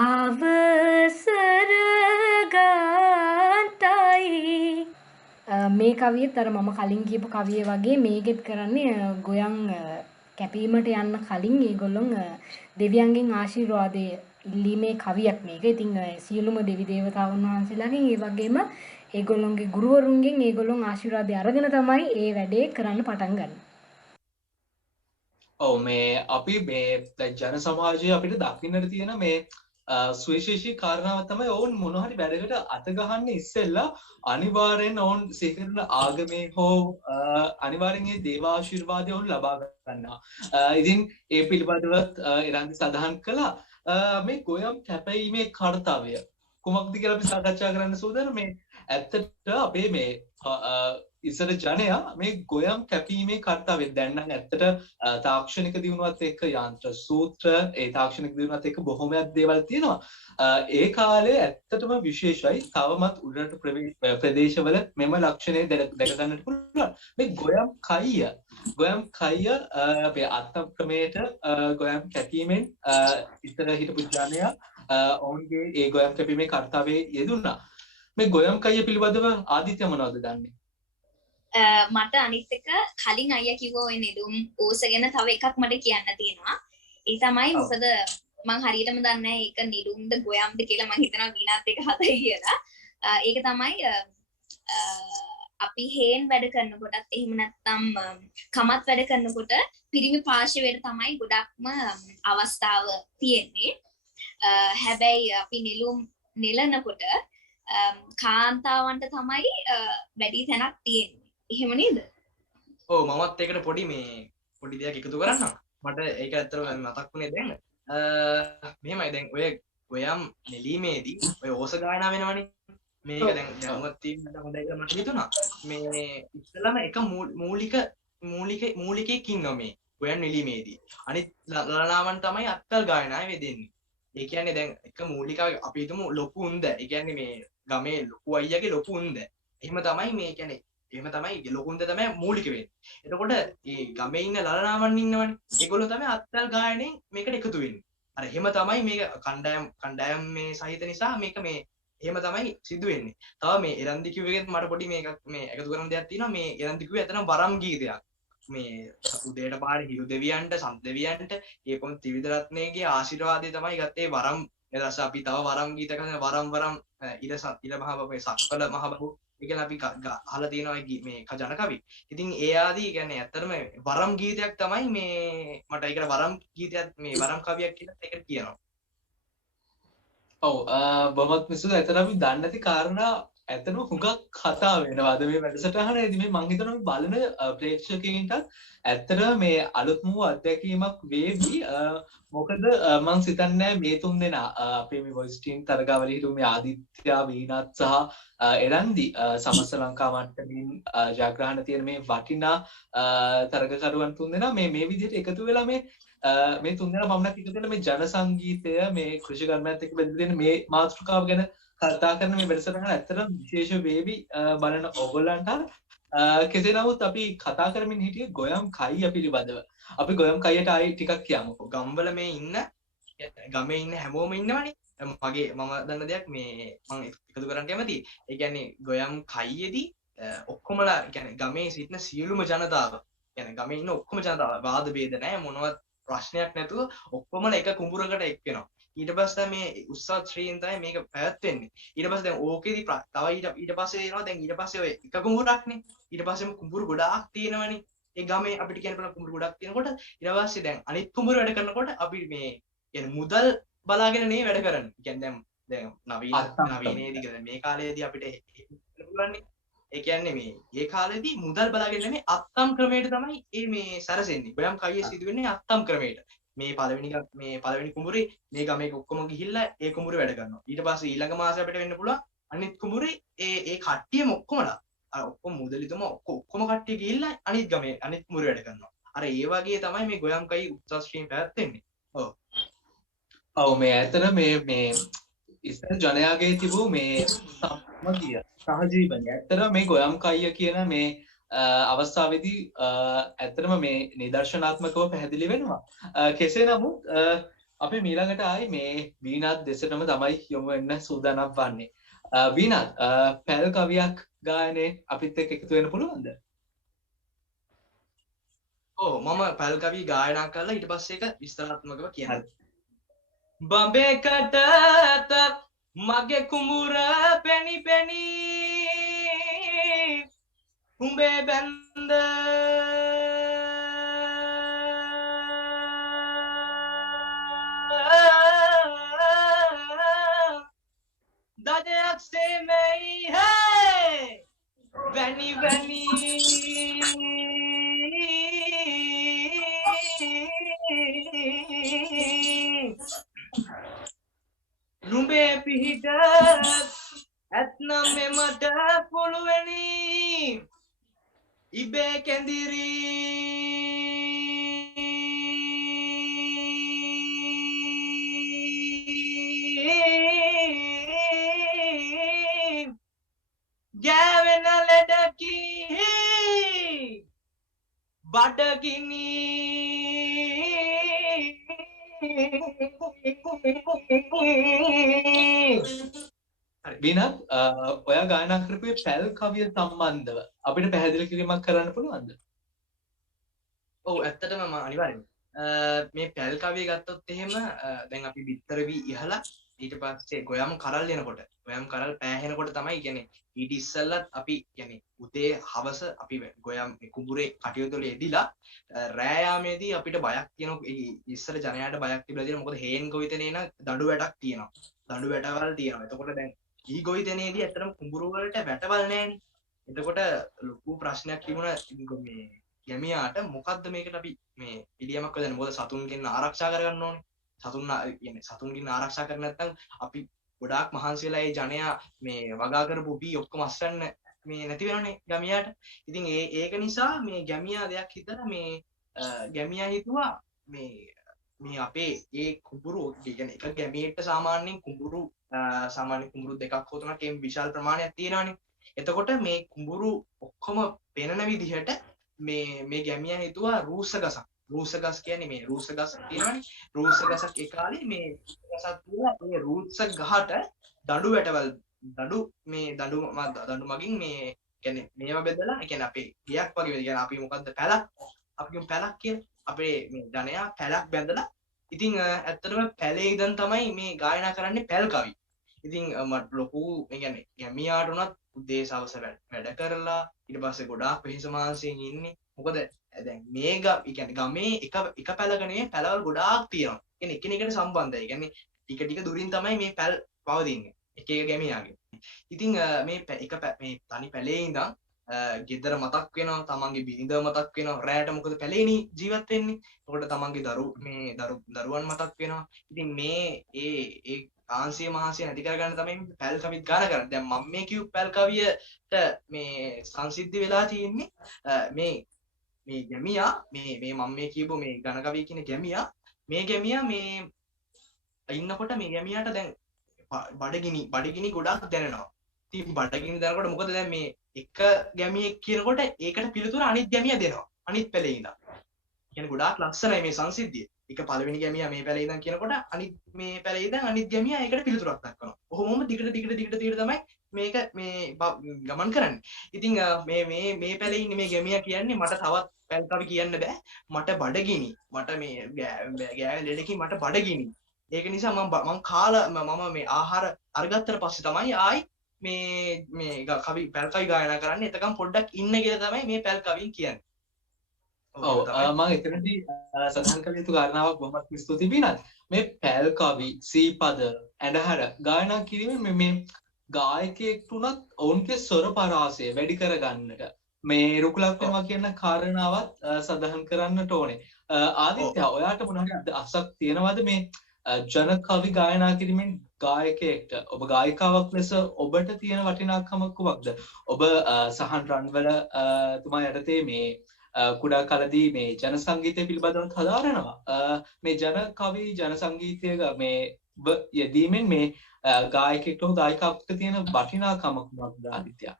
අවසර ගන්ටයි. මේ කවියත් අර මම කලින් කියපු කවිය වගේ මේකෙත් කරන්නේ ගොයන් කැපීමට යන්න කලින් ඒගොල්ලොන් දෙවියන්ගෙන් ආශිර්වාදය ඉල්ලීමේ කවියක් මේක. ඉතින් සියලුම දෙවි දේවතාවුන් වහන්සේලාගෙන් ඒ වගේම ඒගොල්ලොන්ගේ ගුරුවරුන්ගෙන් ඒගොල්ලොන් ආශිර්වාදය අරගෙන තමයි ඒ වැඩේ කරන්න පටන් ගන්න. ඔව් මේ අපි මේ ජන සමාජයේ අපිට දකින්නට තියෙන මේ සුවිශේෂී කාරණාවක් තමයි ඔවුන් මොන හරි වැඩකට අත ගහන්න ඉස්සෙල්ලා අනිවාර්යෙන් ඔවුන් සිහිකරන ආගමේ හෝ අනිවාර්යෙන් ඒ දේව ආශිර්වාදය ඔවුන් ලබා ගන්නවා. ඉතින් ඒ පිළිබඳව එරන්දි සඳහන් කළා මේ ගොයම් කැපීමේ කාර්යය කුමක්ද කියලා අපි සාකච්ඡා කරන්න සූදානම්. මේ ඇත්තට අපේ මේ ඉස්සර ජනයා මේ ගොයම් කැපීමේ කර්තව්‍ය දැන් නම් ඇත්තට තාක්ෂණික දියුණුවත් එක්ක යාන්ත්‍ර සූත්‍ර ඒ තාක්ෂණික දියුණුවත් එක්ක බොහොමයක් දේවල් තියෙනවා. ඒ කාලේ ඇත්තටම විශේෂයි. තවමත් උඩරට ප්‍රදේශවල මෙම ලක්ෂණය දැක ගන්නට පුළුවන්. මේ ගොයම් කය අපේ අත්ම් ක්‍රමයට ගොයම් කැපීමෙන් ඉස්සර හිටපු ජනයා ඔවුන්ගේ ඒ ගොයම් කැපීමේ කර්තව්‍යයේ යෙදුණා. මේ ගොයම් කය පිළිබඳව ආදිත්‍ය මොනවද දන්නේ? මට අනිත් එක කලින් අයියා කිව්වා ඔය නෙළුම් ඕස ගැන තව එකක් මට කියන්න තියෙනවා. ඒ තමයි මොකද මං හරියටම දන්නේ නැහැ ඒක නෙළුම්ද ගොයම්ද කියලා මං හිතනවා වීණාත් එක හදයි කියලා. ඒක තමයි අපි හේන් වැඩ කරනකොටත් එහෙම නැත්නම් කමත් වැඩ කරනකොට පිරිමි පාර්ශවයට තමයි ගොඩක්ම අවස්ථාව තියෙන්නේ. හැබැයි අපි නෙළුම් නෙලනකොට කාන්තාවන්ට තමයි වැඩි තැනක් තියෙන්නේ. එහෙම නේද? ඔව් මමත් ඒකට පොඩි දෙයක් එකතු කරන්නම්. මට ඒක ඇත්තටම මතක් වුණේ දැන්. මෙහෙමයි දැන් ඔය ගොයම් නෙලීමේදී ඔය ඕස ගායනා වෙනවනේ. මේක දැන් දැනුවත් තියෙන්න හොඳයි කියලා මට හිතුණා. මේ ඉස්සෙල්ලාම එක මූලිකයෙක් ඉන්නවා මේ ගොයම් නෙලීමේදී. අනිත් ලලනාවන් තමයි අත්තල් ගායනාවේ වෙදෙන්නේ. ඒ කියන්නේ දැන් එක මූලික අපි හිතමු ලොකු උන්ද. ඒ කියන්නේ මේ ගමේ ලොකු අයියාගේ ලොකු උන්ද. එහෙම තමයි මේ කියන්නේ එහෙම තමයි ලොකුන්ද තමයි මූලික වෙන්නේ. එතකොට මේ ගමේ ඉන්න ලලනාවන් ඉන්නවනේ. ඒගොල්ලෝ තමයි අත්තල් ගායනෙන් මේකට එකතු වෙන්නේ. අර එහෙම තමයි මේක කණ්ඩායම් මේ සහිත නිසා මේක මේ එහෙම තමයි සිදු වෙන්නේ. තව මේ එරන්දි කිව්වෙත් මට පොඩි මේක මේ එකතු කරන දෙයක් තියෙනවා. මේ එරන්දි කිව්වේ එතන වරම් ගීතයක්. මේ උදේට පාරේ හිරු දෙවියන්ට සම් දෙවියන්ට ඒ කොම් ත්‍රිවිධ රත්නයේගේ ආශිර්වාදය තමයි ගත්තේ වරම්. ඊට අපි තව වරම් ගීත කරන වරම් ඉර මහ බබේ සක්වල මහ බබු ඒකල අපි අහලා තියෙනවා මේ ජන කවි. ඉතින් ඒ ආදී කියන්නේ ඇත්තටම වරම් ගීතයක් තමයි මේ මට ඒකට වරම් ගීතයක් මේ වරම් කවියක් කියලා ඒකට කියනවා. ඔව් බොහොමත් මිසුදු ඇත්තට අපි දන්නේ නැති කාරණා ඇත්තටම හුඟක් කතා වෙනවා අද මේ වැඩසටහනේදී. මේ මම හිතනවා මේ බලන ප්‍රේක්ෂකයින්ට ඇත්තට මේ අලුත්ම අත්දැකීමක් වේවි. මොකද මම හිතන්නේ මේ තුන් දෙනා අපේ මේ වොයිස් ටීම් තරගාවලියේ හිටු මේ ආදිත්‍ය වීණත් සහ එරන්දි සමස්ත ලංකා මට්ටමින් ජයග්‍රහණ තියෙන මේ වටිනා තරගකරුවන් තුන් දෙනා මේ විදිහට එකතු වෙලා මේ තුන් දෙනා පමණක් එකතු වෙලා මේ ජන සංගීතය මේ කෘෂි කර්මයත් එක්ක බෙදලා තියෙන මේ මාතෘකාව ගැන කතා කරන මේ වැඩසටහන ඇත්තටම විශේෂ වේවි බලන ඔයගොල්ලන්ට. කෙසේ නමුත් අපි කතා කරමින් හිටියේ ගොයම් කයිය පිළිබඳව. අපි ගොයම් කයියට ආයි ටිකක් කියමුකෝ. ගම්වල මේ ඉන්න ගමේ ඉන්න හැමෝම ඉන්නවනේ. මගේ මම දන්න දෙයක් මේ මම එකතු කරන්න කැමතියි. ඒ කියන්නේ ගොයම් කයියේදී ඔක්කොමලා කියන්නේ ගමේ සිටින සියලුම ජනතාව කියන්නේ ගමේ ඉන්න ඔක්කොම ජනතාව වාද ભેද නැහැ මොනවත් ප්‍රශ්නයක් නැතුව ඔක්කොමලා එක කුඹුරකට එක් වෙනවා. ඊට පස්සේ මේ උත්සව ශ්‍රීන් තමයි මේක පැවැත්වෙන්නේ. ඊට පස්සේ දැන් ඕකේදී තව ඊට පස්සේ එනවා දැන් ඊට පස්සේ ඔය එක කුඹුරක්නේ. ඊට පස්සේම කුඹුරු ගොඩාක් තියෙනවනේ. ඒ ගමේ අපිට කියන්න පුළුවන් කුඹුරු ගොඩක් තියෙනකොට ඊට පස්සේ දැන් අනිත් කුඹුරු වැඩ කරනකොට අපි මේ කියන්නේ මුදල් බලාගෙන නේ වැඩ කරන්නේ. කියන්නේ දැන් නවීනයේදී මේ කාලේදී අපිට පුළුවන්. ඒ කියන්නේ මේ කාලේදී මුදල් බලාගෙන නෙමෙයි අත්තම් ක්‍රමයට තමයි මේ සැරසෙන්නේ. ගොයම් කයියේ සිදුවෙන්නේ අත්තම් ක්‍රමයට. මේ පළවෙනි කුඹුරේ මේ ගමේ ඔක්කොම ගිහිල්ලා ඒ කුඹුරේ වැඩ කරනවා. ඊට පස්සේ ඊළඟ මාසෙ අපිට වෙන්න පුළුවන් අනිත් කුඹුරේ ඒ කට්ටියම ඔක්කොමලා අර ඔක්කොම මුදලිතුම ඔක්කොම කට්ටිය ගිහිල්ලා අනිත් ගමේ අනිත් කුඹුරේ වැඩ කරනවා. අර ඒ වගේ තමයි මේ ගොයම් කයි උත්සව ශ්‍රීම් පැවැත්වෙන්නේ. ඔව් මේ ඇත්තට මේ ඉස්සර ජනයාගේ තිබූ මේ සම්මතිය සහජීවනය ඇත්තට මේ ගොයම් කයිය කියන මේ අවස්ථාවේදී ඇත්තටම මේ නිදර්ශනාත්මකව පැහැදිලි වෙනවා. කෙසේ නමුත් අපි ඊළඟට ආයේ මේ වීණාත් දෙසටම තමයි යොමු වෙන්න සූදානම් වන්නේ. වීණාත් පැල් කවියක් ගායනයේ අපිත් එක්ක එකතු වෙන්න පුළුවන්ද? ඔව් මම පැල් කවි ගායනා කරලා ඊට පස්සේ ඒක විස්තරාත්මකව කියන්නම්. බඹේකට මගේ කුඹුර පෙනි පෙනි උඹේ බැන්ද දජයක් සේමයි හේ වැනි වැනි නුඹේ පිහිට ඇත්නම් මෙමට පුළුවනි ඉබේ කැඳිරි ගෑවෙන ලෙඩකි බඩගිනි විනත් ඔයා ගායනා කරපුවේ පැල් කවිය සම්බන්ධව අපිට පැහැදිලි කිරීමක් කරන්න පුළුවන්ද? ඔව් ඇත්තටම මම අනිවාර්යෙන්ම මේ පැල් කවිය ගත්තොත් එහෙම දැන් අපි බිත්තර වී ඉහලා ඊට පස්සේ ගොයම් කරල් එනකොට ගොයම් කරල් පෑහෙනකොට තමයි කියන්නේ ඊට ඉස්සෙල්ලත් අපි කියන්නේ උදේ හවස අපි ගොයම් කුඹුරේ කටයුතු වල යෙදිලා රෑ යාමේදී අපිට බයක් තියෙනවා ඉස්සර ජනයාට බයක් තිබිලා තියෙනවා මොකද හේන් ගොවිතැනේ නම් දඬු වැටක් තියෙනවා දඬු වැටවල් තියෙනවා එතකොට දැන් ඊ ගොවිතැනේදී ඇත්තටම කුඹුරු වලට වැටවල් නැහැනේ එතකොට ලොකු ප්‍රශ්නයක් තිබුණා මේ ගැමියාට මොකද්ද මේකට අපි මේ පිළියමක් හදන්නේ මොකද සතුන්ගෙන් ආරක්ෂා කරගන්න ඕනේ සතුන් කියන්නේ සතුන්ගෙන් ආරක්ෂා කර නැත්නම් අපි ගොඩාක් මහන්සි වෙලා ඒ ජනයා මේ වගා කරපු බී ඔක්කොම අස්වැන්න මේ නැති වෙනවනේ ගැමියාට. ඉතින් ඒක නිසා මේ ගැමියා දෙයක් හිතලා මේ ගැමියා හිතුවා මේ අපේ ඒ කුඹුරු කියන්නේ එක ගැමියෙක්ට සාමාන්‍යයෙන් කුඹුරු සාමාන්‍ය කුඹුරු දෙකක් හෝ තුනක් එම් විශාල ප්‍රමාණයක් තියෙනවානේ. එතකොට මේ කුඹුරු ඔක්කොම පෙනෙන විදිහට මේ ගැමියා හිතුවා රූස ගස් කියන්නේ මේ රූස ගස් තියෙනවනේ රූස ගසක් ඒ කාලේ මේ ගසක් තියලා මේ රූස ගහට දඬු වැටවල් දඬු මගින් මේ කියන්නේ මේවා බෙදලා ඒ කියන්නේ අපේ ගියක් වගේ කියන්නේ අපි මොකද්ද පැලක් අපි කියමු පැලක් කියලා අපේ මේ ජනයා පැලක් බැඳලා ඉතින් ඇත්තටම පැලේ ඉඳන් තමයි මේ ගායනා කරන්නේ පැල් කවි. ඉතින් මට ලොකු ඒ කියන්නේ ගැමියාට උනත් උදේ සවස වැඩ කරලා ඊට පස්සේ ගොඩාක් වෙහෙස මාංශයෙන් ඉන්නේ. මොකද දැන් මේ කියන්නේ ගමේ එක පැලක නෙවෙයි පැලවල් ගොඩාක් තියෙනවා. කියන්නේ එකිනෙකට සම්බන්ධයි. කියන්නේ ටික දුරින් තමයි මේ පැල් පවතින්නේ. එක ගැමියාගේ. ඉතින් මේ මේ තනි පැලේ ඉඳන් ගෙදර මතක් වෙනවා, තමන්ගේ බිරිඳ මතක් වෙනවා. රැයට මොකද පැලේනේ ජීවත් වෙන්නේ. ඒකට තමන්ගේ දරුවන් මතක් වෙනවා. ඉතින් මේ ඒ ආංශය මහාංශය නැති කරගන්න තමයි පැල් කවිත් ගාන කරන්නේ. දැන් මම මේ කියු පැල් කවියට මේ සංසිද්ධි වෙලා තියෙන්නේ මේ ගැමියා මේ මම මේ කියපු මේ ඝන කවිය කියන ගැමියා මේ ඉන්නකොට මේ ගැමියාට දැන් බඩගිනි ගොඩක් දැනෙනවා. ඉතින් බඩගිනි දැනනකොට මොකද දැන් මේ එක ගැමියෙක් කියනකොට ඒකට පිළිතුර අනිත් ගැමියා දෙනවා. අනිත් පැලේ ඉඳන්. කියන්නේ ගොඩාක් ලස්සනයි මේ සංසිද්ධිය. එක පළවෙනි ගැමියා මේ පැලේ ඉඳන් කියනකොට අනිත් මේ පැලේ ඉඳන් අනිත් ගැමියා ඒකට පිළිතුරක් දක්වනවා. ඔහොමම දිගට තමයි මේක මේ ගමන් කරන්නේ. ඉතින් මේ පැලේ ඉන්නේ මේ ගැමියා කියන්නේ මට තවත් පැල් කවි කියන්න බෑ. මට බඩගිනි. මට මේ ගෑවෙන ලෙඩකින් මට බඩගිනි. ඒක නිසා මම කාලා මම මේ ආහාර අරගත්තට පස්සේ තමයි ආයි මේ කවි පැල් කවි ගායනා කරන්නේ. එතකම් පොඩ්ඩක් ඉන්න කියලා තමයි මේ පැල් කවිය කියන්නේ. ඔව් මම එතනදී සඳහන් කළ යුතු කාරණාවක් බොහොමත් ස්තුතියි පිනත්. මේ පැල් කවි, සීපද, ඇඬහර ගායනා කිරීමෙන් මේ ගායකයෙක් තුනත් ඔවුන්ගේ ස්වර පරාසය වැඩි කරගන්නට මේ රුකුලක් වෙනවා කියන කාරණාවත් සඳහන් කරන්නට ඕනේ. ආදිත්‍ය ඔයාට මොනවද අසක් තියෙනවද මේ ජන කවි ගායනා කිරීමෙන් ගායකයෙක්ට ඔබ ගායිකාවක් ලෙස ඔබට තියෙන වටිනාකම කුමක්ද? ඔබ සහන් රන්වල තුමා යටතේ මේ කුඩා කලදී මේ ජන සංගීතය පිළිබඳව හදාරනවා. මේ ජන කවි ජන සංගීතය මේ ඔබ යෙදීමෙන් මේ ගායකයෙක්ට හෝ ගායිකාවකට තියෙන වටිනාකම කුමක්ද ආදිත්‍ය?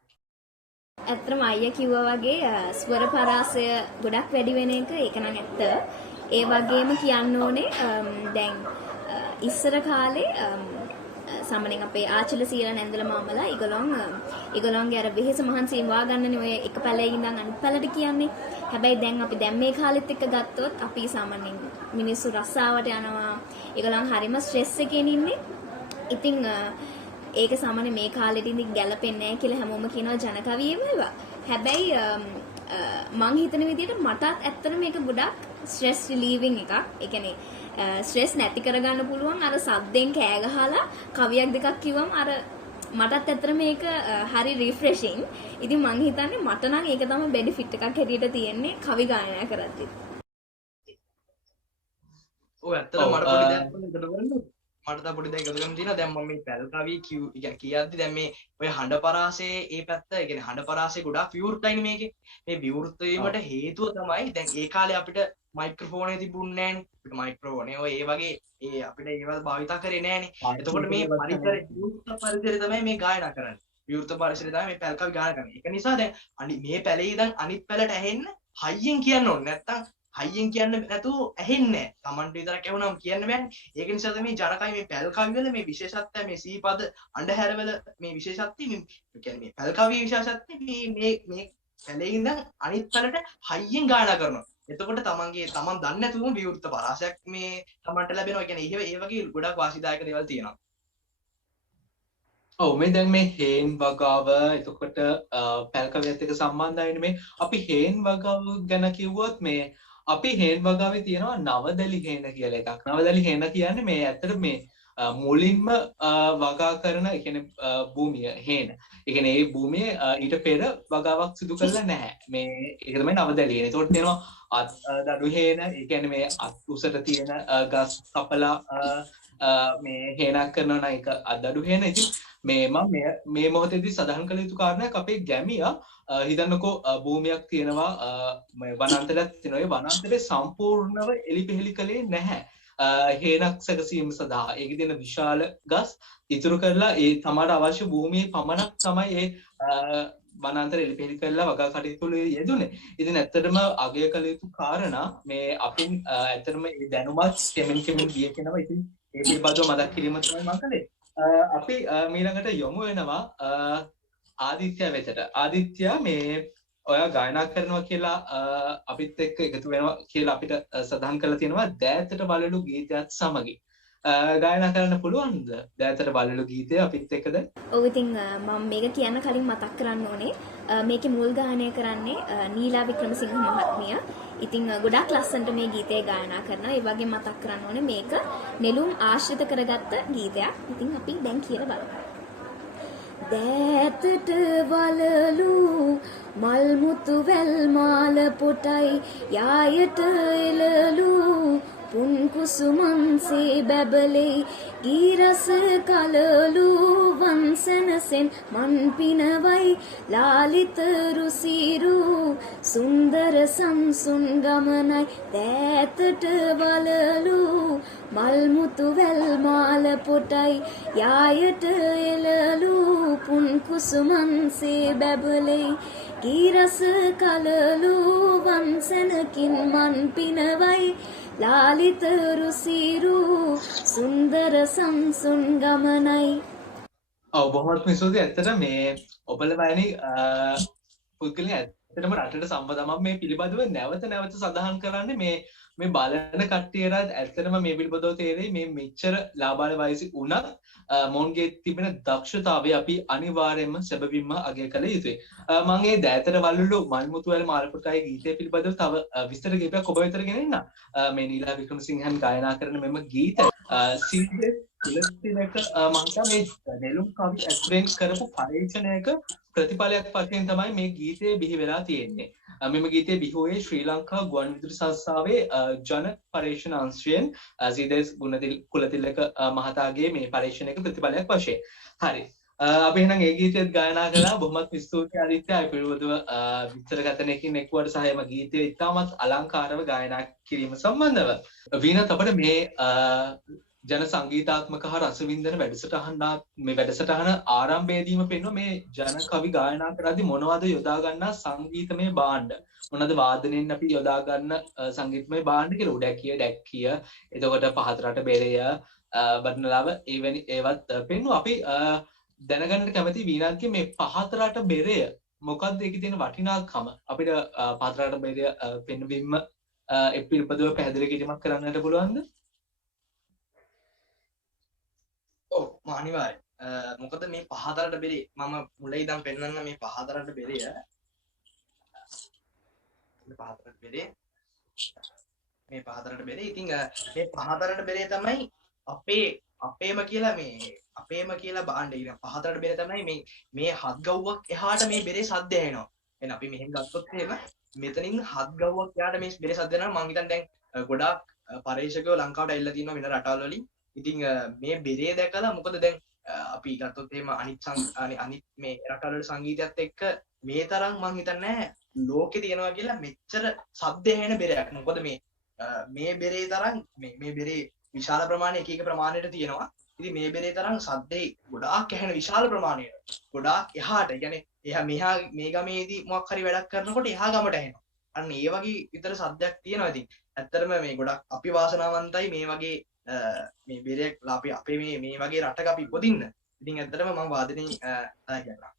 ඇත්තටම අයියා කිව්වා වගේ ස්වර පරාසය ගොඩක් වැඩි වෙන එක ඒක නම් ඇත්ත. ඒ වගේම කියන්න ඕනේ දැන් ඉස්සර කාලේ සාමාන්‍යයෙන් අපේ ආචල සීලා නැන්දල මාමලා ඒගොල්ලන්ගේ අර වෙහෙස මහන්සියෙන් වා ගන්නනේ ඔය එක පැලේ ඉඳන් අනිත් පැලට කියන්නේ. හැබැයි දැන් අපි දැන් මේ කාලෙත් එක්ක ගත්තොත් අපි සාමාන්‍යයෙන් මිනිස්සු රස්සාවට යනවා. ඒගොල්ලන් හරිම ස්ට්‍රෙස් එකකින් ඉන්නේ. ඉතින් ඒක සාමාන්‍ය මේ කාලෙට ඉඳි ගැලපෙන්නේ නැහැ කියලා හැමෝම කියනවා ජන කවියෙම ඒවා. හැබැයි මං හිතන විදිහට මටත් ඇත්තටම මේක ගොඩක් ස්ට්‍රෙස් රිලීවිං එකක්. ඒ කියන්නේ ස්ට්‍රෙස් නැති කරගන්න පුළුවන් අර සද්දෙන් කෑ ගහලා කවියක් දෙකක් කිව්වම අර මටත් ඇත්තටම මේක හරි රිෆ්‍රෙෂින්. ඉතින් මං හිතන්නේ මට නම් ඒක තමයි බෙනිෆිට් එකක් හැටියට තියෙන්නේ කවි ගායනා කරද්දි. ඔය ඇත්තටම මට පොඩි දෙයක් මට පොඩි දෙයක් එකතු කරන්න තියෙනවා. දැන් මම මේ පැල් කවි කියද්දි දැන් මේ ඔය හඬ පරාසයේ ඒ පැත්ත, ඒ කියන්නේ හඬ පරාසයේ ගොඩාක් විවෘතයිනේ මේකේ. මේ විවෘත වීමට හේතුව තමයි දැන් ඒ කාලේ අපිට මයික්‍රොෆෝනේ තිබුණේ නැහනේ. අපිට මයික්‍රොෆෝනේ ඔය ඒ වගේ ඒ අපිට ඒවල් භාවිතා කරේ නැහනේ. එතකොට මේ පරිසරය විවෘත පරිසරය තමයි මේ ගායනා කරන්නේ. විවෘත පරිසරය තමයි මේ පැල් කවි ගායනා කරන්නේ. ඒක නිසා දැන් මේ පැලේ ඉඳන් අනිත් පැලට ඇහෙන්න හයියෙන් කියන්න ඕනේ. නැත්තම් හයියෙන් කියන්න නැතුව ඇහෙන්නේ නැහැ. Tamanට විතරක් ඇහුනම කියන්න බෑනේ. ඒක නිසා තමයි ජනකයි මේ පැල් කවි වල මේ විශේෂත්වය මේ සීපද අඬහැරවල මේ විශේෂත්වය මේ කියන්නේ මේ පැල් කවි විශේෂත්වය මේ පැලේ ඉඳන් අනිත් පැලට හයියෙන් ගායනා කරනවා. එතකොට තමන් දන්නේ නැතුවම විවෘත පරාසයක් මේ තමන්ට ලැබෙනවා. ඒ කියන්නේ ඒ වගේ ගොඩක් වාසිදායක දේවල් තියෙනවා. ඔව් මේ දැන් මේ හේන් වගාව එතකොට පැල් කවියත් එක්ක සම්බන්ධයිනේ මේ අපි හේන් වගාව ගැන කිව්වොත් මේ අපි හේන් වගාවේ තියෙනවා නවදලි හේන කියලා එකක්. නවදලි හේන කියන්නේ මේ ඇත්තට මේ මුලින්ම වගා කරන ඒ කියන්නේ භූමිය හේන. ඒ කියන්නේ ඒ භූමියේ ඊට පෙර වගාවක් සිදු කරලා නැහැ. මේ ඒක තමයි නවදලි හේන. ඒකට තියෙනවා අත් දඩු හේන. ඒ කියන්නේ මේ අත් උසට තියෙන ගස් කපලා මේ හේනක් කරනවා නම් ඒක අදඩු හේන. ඉතින් මේ මොහොතේදී සඳහන් කළ යුතු කාරණයක් අපේ ගැමියා හිතන්නකෝ භූමියක් තියෙනවා වනාන්තරයක් තියෙනවා. ඒ වනාන්තරේ සම්පූර්ණව එලිපෙහෙලි කළේ නැහැ. හේනක් සැකසීම සඳහා ඒකේ තියෙන විශාල ගස් ඉතුරු කරලා ඒ තමයි අවශ්‍ය භූමියේ පමණක් තමයි ඒ වනාන්තර එලිපෙහෙලි කරලා වගා කටයුතු වල යෙදුනේ. ඉතින් ඇත්තටම අගය කළ යුතු කාරණා මේ අපින් ඇත්තටම මේ දැනුමත් කෙමෙන් ගිය කෙනවා. ඉතින් ඒ පිළිබඳව මතක් කිරීම තමයි මම කළේ. අපි ඊළඟට යොමු වෙනවා ආදිත්‍ය වෙතට. ආදිත්‍ය මේ ඔයා ගායනා කරනවා කියලා අපිත් එක්ක එකතු වෙනවා කියලා අපිට සඳහන් කරලා තියෙනවා දෑතට වලලු ගීතයත් සමගි. ගායනා කරන්න පුළුවන්ද දෑතට වලලු ගීතය අපිත් එක්කද? ඔව් ඉතින් මම මේක කියන්න කලින් මතක් කරන්න ඕනේ මේකේ මුල් ගායනය කරන්නේ නීලා වික්‍රමසිංහ මහත්මිය. ඉතින් ගොඩාක් ලස්සනට මේ ගීතය ගායනා කරනවා. ඒ වගේම මතක් කරන්න ඕනේ මේක නෙළුම් ආශ්‍රිත කරගත්ත ගීතයක්. ඉතින් අපි දැන් කියලා බලමු. දෑතට වලලු මල් මුතු වැල් මාල පොටයි යායට එළලු පුන් කුසුමන්සේ බැබලෙයි ගීරස කලලු වංසනසෙන් මන් පිනවයි ලාලිත රුසිරු සුන්දර සංසුන් ගමනයි දෑතට වලලු මල් මුතු වැල් මාල පොටයි යායට එළලු පුන් කුසුමන්සේ බැබලෙයි ගීරස කලලු වංසනකින් මන් පිනවයි ලාලිත රුසිරු සුන්දර සංසුන් ගමනයි. ඔව් බොහොමත්ම ස්තුතියි. ඇත්තට මේ ඔබල වැනි පුද්ගලයන් ඇත්තටම රටට සම්බන්ධව මේ පිළිබඳව නැවත සඳහන් කරන්නේ මේ බලන කට්ටියට ඇත්තටම මේ පිළිබඳව තේරෙයි මේ මෙච්චර ලාබාල වයසි වුණත් මොන්ගේ තිබෙන දක්ෂතාවය අපි අනිවාර්යයෙන්ම සැබවින්ම අගය කළ යුතුයි. මම මේ දෑතට වලලු මල් මුතු වැල් මාල පොටයි ගීතය පිළිබඳව තව විස්තර කිහිපයක් ඔබ වෙතට ගෙනෙන්න. මේ නීලා වික්‍රමසිංහන් ගායනා කරන මෙම ගීත සීඩ් ඉලක්කයක මම මේ නෙළුම් කවි ඇතුලෙන් කරපු පරීක්ෂණයක ප්‍රතිඵලයක් වශයෙන් තමයි මේ ගීතය බිහි වෙලා තියෙන්නේ. මෙම ගීතය බිහි වූයේ ශ්‍රී ලංකා ගුවන්විදුලි සංස්ථාවේ ජන පරීක්ෂණ අංශයෙන් සීදේස් කුලතිලක මහතාගේ මේ පරීක්ෂණයක ප්‍රතිඵලයක් වශයෙන්. හරි. අපි එහෙනම් ඒ ගීතයත් ගායනා කළා. බොහොමත් ස්තුතියි ආදිත්‍ය. ඒ පිළිබඳව විස්තර ගතනකින් එක්වුවට සහ එම ගීතය ඉතාමත් අලංකාරව ගායනා කිරීම සම්බන්ධව. වීණත් අපිට මේ ජන සංගීතාත්මක හා රසවින්දන වැඩසටහන ආරම්භයේදීම පෙන්වන මේ ජන කවි ගායනා කරද්දී මොනවද යොදා ගන්නා සංගීතමය භාණ්ඩ මොනවද වාදනයෙන් අපි යොදා ගන්න සංගීතමය භාණ්ඩ කියලා උඩැකිය ඩැක්කිය එතකොට පහතරට බෙරය බඩනලාව එවැනි ඒවත් පෙන්වුවා. අපි දැනගන්න කැමති වීණාත්ගේ මේ පහතරට බෙරය මොකක්ද ඒකේ තියෙන වටිනාකම අපිට පහතරට බෙරය පෙන්වීම ඒ පිළිබඳව පැහැදිලි කිරීමක් කරන්නට පුළුවන්ද? ඔව් අනිවාර්යයෙන්. මොකද මේ පහතරට බෙරේ මම මුලින් ඉඳන් පෙන්වන්න මේ පහතරට බෙරය මේ පහතරට බෙරේ ඉතින් මේ පහතරට බෙරේ තමයි අපේම කියලා බාණ්ඩ ඉතින් පහතරට බෙරේ තමයි මේ හත් ගව්වක් එහාට මේ බෙරේ සද්ද ඇහෙනවා. එහෙනම් අපි මෙහෙන් ගත්තොත් එහෙම මෙතනින් හත් ගව්වක් එහාට මේ බෙරේ සද්ද එනවා. මම හිතන්නේ දැන් ගොඩාක් පරීක්ෂකයෝ ලංකාවට ඇවිල්ලා තියෙනවා වෙන රටවල් වලින් ඉතින් මේ බෙරේ දැකලා මොකද දැන් අපි ගත්තොත් එහෙම අනිත් මේ රටවල සංගීතයත් එක්ක මේ තරම් මං හිතන්නේ ලෝකේ තියෙනවා කියලා මෙච්චර සද්ද ඇහෙන බෙරයක්. මොකද මේ බෙරේ තරම් මේ බෙරේ විශාල ප්‍රමාණය එක ප්‍රමාණයට තියෙනවා. ඉතින් මේ බෙරේ තරම් සද්දේ ගොඩාක් ඇහෙන විශාල ප්‍රමාණයට ගොඩාක් එහාට කියන්නේ එහා මෙහා මේ ගමේදී මොකක් හරි වැඩක් කරනකොට එහා ගමට ඇහෙනවා. අන්න ඒ වගේ විතර සද්දයක් තියෙනවා. ඉතින් ඇත්තටම මේ ගොඩක් අපි වාසනාවන්තයි මේ වගේ මේ බෙරයක් අපේ මේ වගේ රටක අපි ඉපදින්න. ඉතින් ඇත්තටම මම වාදනය කරනවා.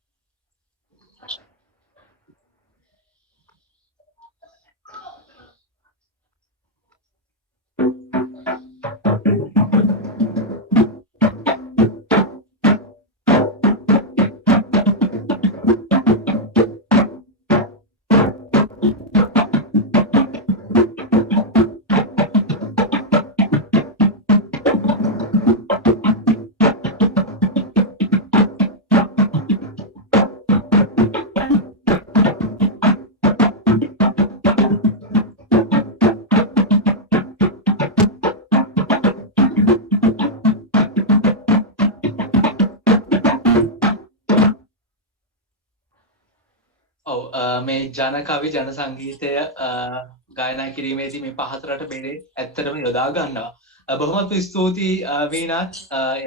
මේ ජන කවි ජන සංගීතය ගායනා කිරීමේදී මේ පහතරට බෙරේ ඇත්තටම යොදා ගන්නවා. බොහොමත් ස්තුතියි වීනාත්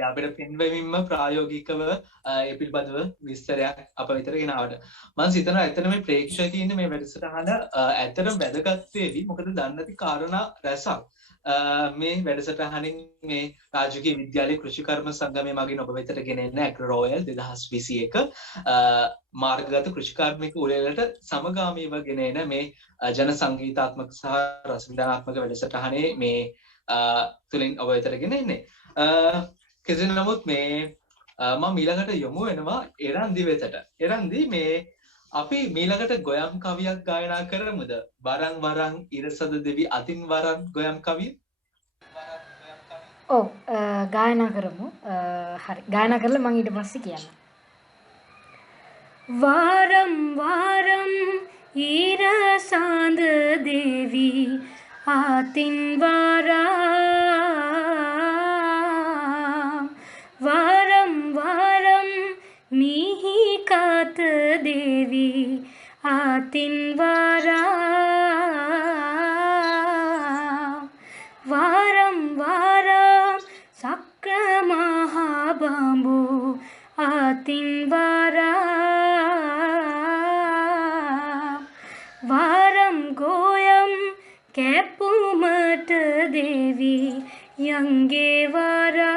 අපිට පෙන්වමින්ම ප්‍රායෝගිකව ඒ පිළිබඳව විස්තරයක් අප වෙතට ගෙනාවට. මම හිතනවා ඇත්තටම මේ ප්‍රේක්ෂකයින් මේ වැඩසටහන ඇත්තටම වැදගත් වේවි. මොකද දන්නේ නැති කාරණා රැසක් මේ වැඩසටහනින් මේ රාජකීය විද්‍යාලයේ කෘෂිකර්ම සංගමයේ මගින් ඔබ වෙතට ගෙනෙන ඇග්‍රෝ රොයල් 2021 මාර්ගගත කෘෂිකාර්මික උළෙලට සමගාමීව ගෙනෙන මේ ජන සංගීතාත්මක සහ රස විඳානාත්මක වැඩසටහනේ මේ තුලින් ඔබ වෙතට ගෙනෙන්නේ. කෙසේ නමුත් මේ මම ඊළඟට යොමු වෙනවා එරන්දි වෙතට. එරන්දි මේ අපි ඊළඟට ගොයම් කවියක් ගායනා කරමුද? වරන් වරන් ඉරසද දෙවි අතින් වරන් ගොයම් කවිය. ඔව් ගායනා කරමු. හරි ගායනා කරලා මම ඊට පස්සේ කියන්නම්. वारं वारं ईरसांद देवी आतिन वारा वारं वारं मिहिकात देवी आतिन वारा वारं वारं सक्र महाबम्बु आतिन वारं गोयम कैपुमट देवी यंगे वारा.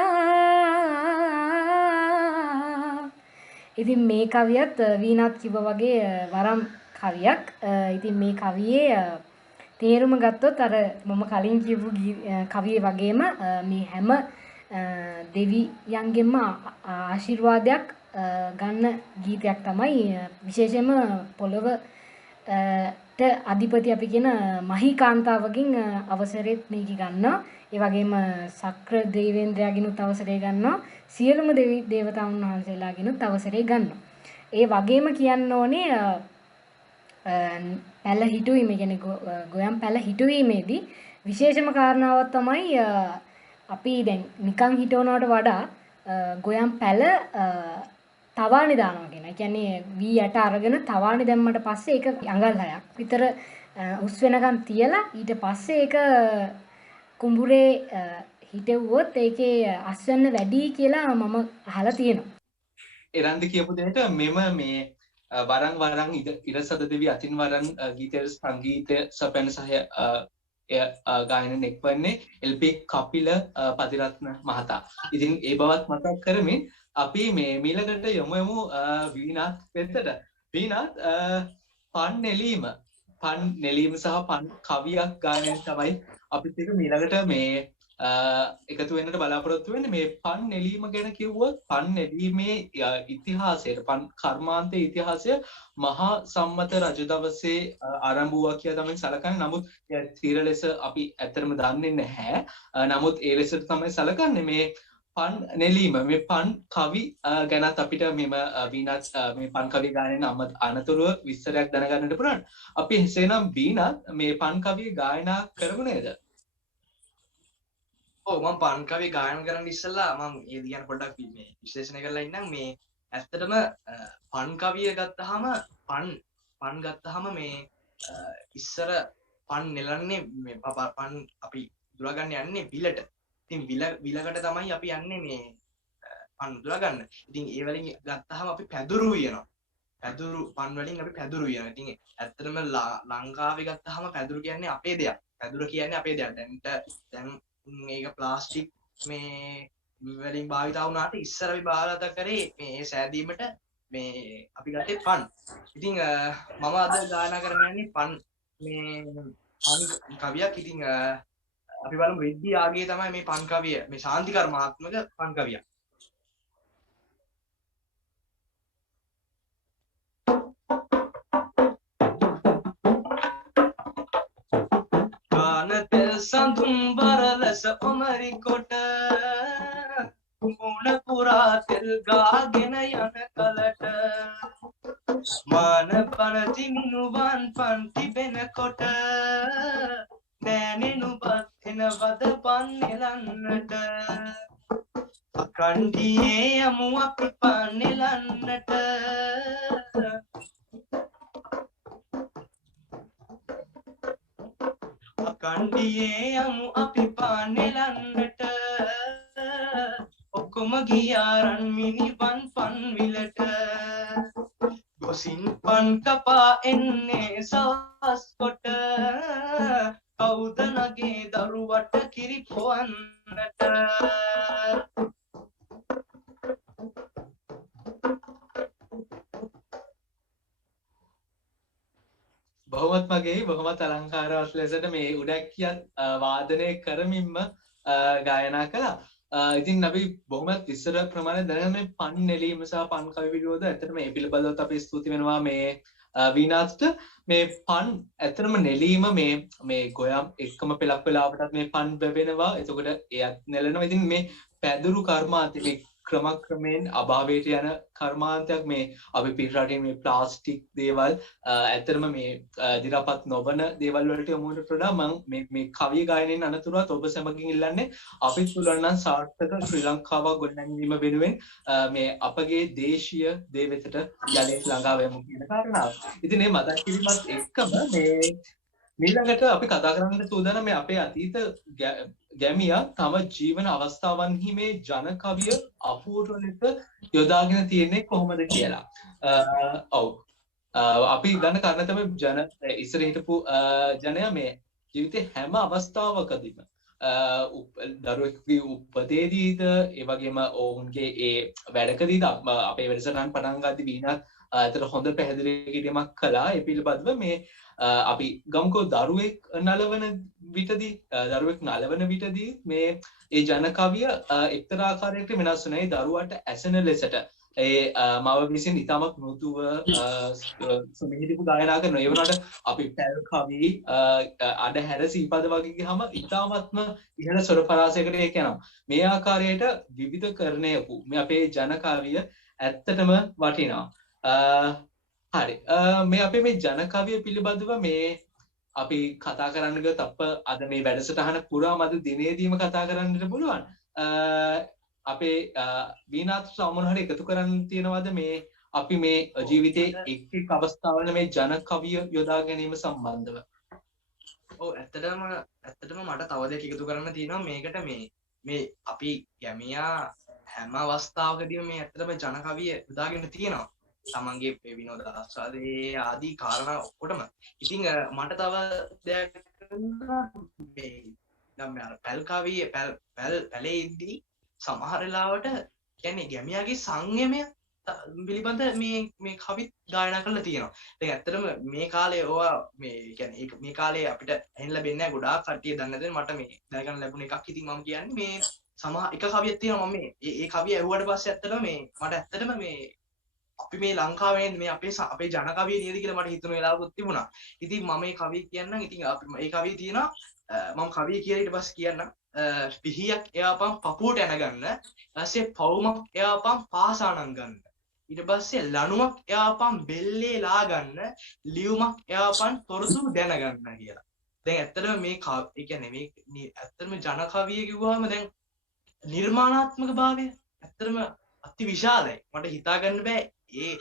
ඉතින් මේ කවියත් වීනාත් කිව්වා වගේ වරම් කවියක්. ඉතින් මේ කවියේ තේරුම ගත්තොත් අර මම කලින් කියපු කවියේ වගේම මේ හැම දෙවියන්ගෙන්ම ආශිර්වාදයක් ගන්න ගීතයක් තමයි. විශේෂයෙන්ම පොළොවට අධිපති අපි කියන මහීකාන්තාවගෙන් අවසරෙත් මේක ගන්නවා. ඒ වගේම සක්‍ර දේවේන්ද්‍රයාගෙනුත් අවසරය ගන්නවා. සියලුම දෙවි දේවතාවුන් වහන්සේලාගෙනුත් අවසරය ගන්නවා. ඒ වගේම කියන්න ඕනේ පැල හිටුවීම කියන්නේ ගොයම් පැල හිටුවීමේදී විශේෂම කාරණාවක් තමයි අපි දැන් නිකන් හිටවනවට වඩා ගොයම් පැල තවාණි දානවා කියන. ඒ කියන්නේ වී යට අරගෙන තවාණි දැම්මට පස්සේ ඒක අඟල් 6ක් විතර උස් වෙනකන් තියලා ඊට පස්සේ ඒක කුඹුරේ හිටවුවොත් ඒකේ අස්වැන්න වැඩි කියලා මම අහලා තියෙනවා. එරන්දි කියපු දෙයට මෙම මේ වරන් වරන් ඉරසද දෙවි අතින් වරන් ගීතයේ සංගීතය සපයන සහ ගායන එක්වන්නේ එල්.පී. කපිල පතිරත්න මහතා. ඉතින් ඒ බවත් මතක් කරමින් අපි මේ ඊළඟට යමු වීනාත් වෙතට. වීනාත් පන් නෙලීම සහ පන් කවියක් ගායනය තමයි අපිත් එක ඊළඟට මේ එකතු වෙන්නට බලාපොරොත්තු වෙන්නේ. මේ පන් නෙලීම ගැන කිව්වොත් පන් නෙලීමේ ඉතිහාසයට පන් කර්මාන්තයේ ඉතිහාසය මහා සම්මත රජ දවසේ ආරම්භ වුණා කියලා තමයි සැලකන්නේ. නමුත් තීර ලෙස අපි ඇත්තටම දන්නේ නැහැ. නමුත් ඒ ලෙසට තමයි සැලකන්නේ. මේ පන් නෙලීම මේ පන් කවි ගැනත් අපිට මෙම වීනාත් මේ පන් කවි ගායනයේ අනතුරුව විස්තරයක් දැනගන්නට පුළුවන්. අපි එසේනම් වීනාත් මේ පන් කවි ගායනා කරමු නේද? ඔව් මම පන් කවිය ගායනා කරන්න ඉස්සෙල්ලා මම ඒ දිහාට පොඩ්ඩක් මේ විශ්ලේෂණය කරලා ඉන්නම් මේ ඇත්තටම පන් කවිය ගත්තාම පන් ගත්තාම මේ ඉස්සර පන් නෙලන්නේ මේ පන් අපි දුරගන්න යන්නේ විලට. ඉතින් විලකට තමයි අපි යන්නේ මේ පන් දුරගන්න. ඉතින් ඒ වලින් ගත්තාම අපි පැදුරු වෙනවා. පැදුරු පන් වලින් අපි පැදුරු වෙනවා. ඉතින් ඇත්තටම ලංකාවේ ගත්තාම පැදුරු කියන්නේ අපේ දෙයක්. පැදුර කියන්නේ අපේ දෙයක්. දැන් මේක ප්ලාස්ටික් මේ වලින් භාවිතා වුණාට ඉස්සර අපි භාවිත කරේ මේ සෑදීමට මේ අපි ගත්තේ පන්. ඉතින් මම අද ගායනා කරන්න යන්නේ පන් කවියක්. ඉතින් අපි බලමු රිද්දි ආගේ තමයි මේ පන් කවිය මේ ශාන්ති කර්මාත්මක පන් කවියක්. ගානතෙල් සඳුන් බරලස ඔමරි කොට මුණ පුරා තෙල් ගාගෙන යන කලට මාන පනති මිනුවන් පන් තිබෙනකොට නෑනෙනුපත් එනවද පන් නෙලන්නට අකණ්ඩියේ යමු අපි පන් නෙලන්නට අකණ්ඩියේ යමු අපි පන් නෙලන්නට ඔක්කොම ගියාරන් මිනිවන් පන් විලට ගොසින් පන් කපා එන්නේ සවස් කොට කවුද නගේ දරුවට කිරි පොවන්නට බොහොමත් මගේ බොහොමත් අලංකාරවත් ලෙසට මේ උඩැක්කියත් වාදනය කරමින්ම ගායනා කළා. ඉතින් අපි බොහොමත් විස්තර ප්‍රමාණය දැනගෙන මේ පන් නෙලීම සහ පන් කවි විරෝධ ඇත්තටම මේ පිළිබඳව අපි ස්තුති වෙනවා මේ වීනාත්ට. මේ පන් ඇත්තටම නෙලීම මේ ගොයම් එක්කම පෙලක් වෙලාවටත් මේ පන් බැවෙනවා. එතකොට එයත් නෙලනවා. ඉතින් මේ පැදුරු කර්මාන්ත මේ ක්‍රමක්‍රමයෙන් අභාවයට යන කර්මාන්තයක් මේ අපි පිටරටින් මේ ප්ලාස්ටික් දේවල් ඇත්තටම මේ දිරාපත් නොවන දේවල් වලට යොමුවට වඩා මම මේ කවිය ගායනයෙන් අනතුරුවත් ඔබ සමගින් ඉල්ලන්නේ අපිත් පුළුවන් නම් සාර්ථක ශ්‍රී ලංකාවක් ගොඩනැගීම වෙනුවෙන් මේ අපගේ දේශීය දේ වෙතට යලිත් ළඟා වෙමු කියන කාරණාව. ඉතින් මේ මතක් කිරීමත් එක්කම මේ ඊළඟට අපි කතා කරන්න සූදානම් මේ අපේ අතීත ගැමියා තම ජීවන අවස්ථාවන්හි මේ ජන කවිය අපූර්ව ලෙස යොදාගෙන තියෙන්නේ කොහොමද කියලා. ඔව්. අපි ගන්න කාරණා තමයි ඉස්සර හිටපු ජනයා මේ ජීවිතේ හැම අවස්ථාවකදීම දරුවෙකුගේ උපතේදීද ඒ වගේම ඔවුන්ගේ ඒ වැඩකදීද අපේ වැඩසටහන් පටන් ගද්දී වීණාත් අතට හොඳ පැහැදිලි කිරීමක් කළා. ඒ පිළිබඳව මේ අපි ගම්කෝ දරුවෙක් නලවන විටදී මේ ඒ ජන කවිය එක්තරා ආකාරයකට වෙනස් වෙනවා. ඒ දරුවාට ඇසෙන ලෙසට ඒ මව විසින් ඉතාමත් මෘදුව සුමිහිරිපු ගායනා කරනවා. ඒ වුණාට අපි පැල් කවි අඩහැර සීපද වගේ ගියාම ඉතාමත්ම ඉහළ ස්වර පරාසයකට ඒක යනවා. මේ ආකාරයට විවිධකරණයකු මේ අපේ ජන කවිය ඇත්තටම වටිනවා. හරි. මේ අපේ මේ ජන කවිය පිළිබඳව මේ අපි කතා කරන්න ගියොත් අද මේ වැඩසටහන පුරාම අද දිනේදීම කතා කරන්නට පුළුවන්. අපේ වීණාත් සමහර හරි එකතු කරන්න තියෙනවද මේ අපි මේ ජීවිතේ එක් අවස්ථාවල මේ ජන කවිය යොදා ගැනීම සම්බන්ධව? ඔව් ඇත්තටම මට තව දෙයක් එකතු කරන්න තියෙනවා මේකට මේ අපි ගැමියා හැම අවස්ථාවකදීම මේ ඇත්තටම ජන කවිය යොදාගෙන තියෙනවා. තමන්ගේ විනෝද ආස්වාදයේ ආදී කාරණා ඔක්කොටම. ඉතින් මට තව දෙයක් මේ නම් අර පැල් කවිය පැලේ ඉද්දී සමහර වෙලාවට කියන්නේ ගැමියාගේ සංයමය පිළිබඳ මේ කවිත් ගායනා කරලා තියෙනවා. ඒක ඇත්තටම මේ කාලේ ඕවා මේ කියන්නේ මේ කාලේ අපිට ඇහෙන්න ලැබෙන්නේ නැහැ. ගොඩාක් කට්ටිය දන්නේ නැදෙන මට මේ දැනගන්න ලැබුණ එකක්. ඉතින් මම කියන්නේ මේ එක කවියක් තියෙනවා මම මේ කවිය ඇහුවට පස්සේ ඇත්තටම මට ඇත්තටම මේ අපි මේ ලංකාවේ මේ අපේ ජන කවිය නේද කියලා මට හිතුන වෙලාවකුත් තිබුණා. ඉතින් මම මේ කවිය කියන්නම්. ඉතින් අපි මේ කවිය තියෙනවා මම කවිය කියලා ඊට පස්සේ කියන්නම්. පිහියක් එයාපන් පපුවට යන ගන්න. ඊට පස්සේ පවුමක් එයාපන් පාසාණන් ගන්න. ඊට පස්සේ ලණුවක් එයාපන් බෙල්ලේ ලා ගන්න. ලියුමක් එයාපන් තොරතුරු දැනගන්න කියලා. දැන් ඇත්තටම මේ ඒ කියන්නේ මේ ඇත්තටම ජන කවිය කිව්වහම දැන් නිර්මාණාත්මක භාවය ඇත්තටම අති විශාලයි. මට හිතා ගන්න බෑ ඒ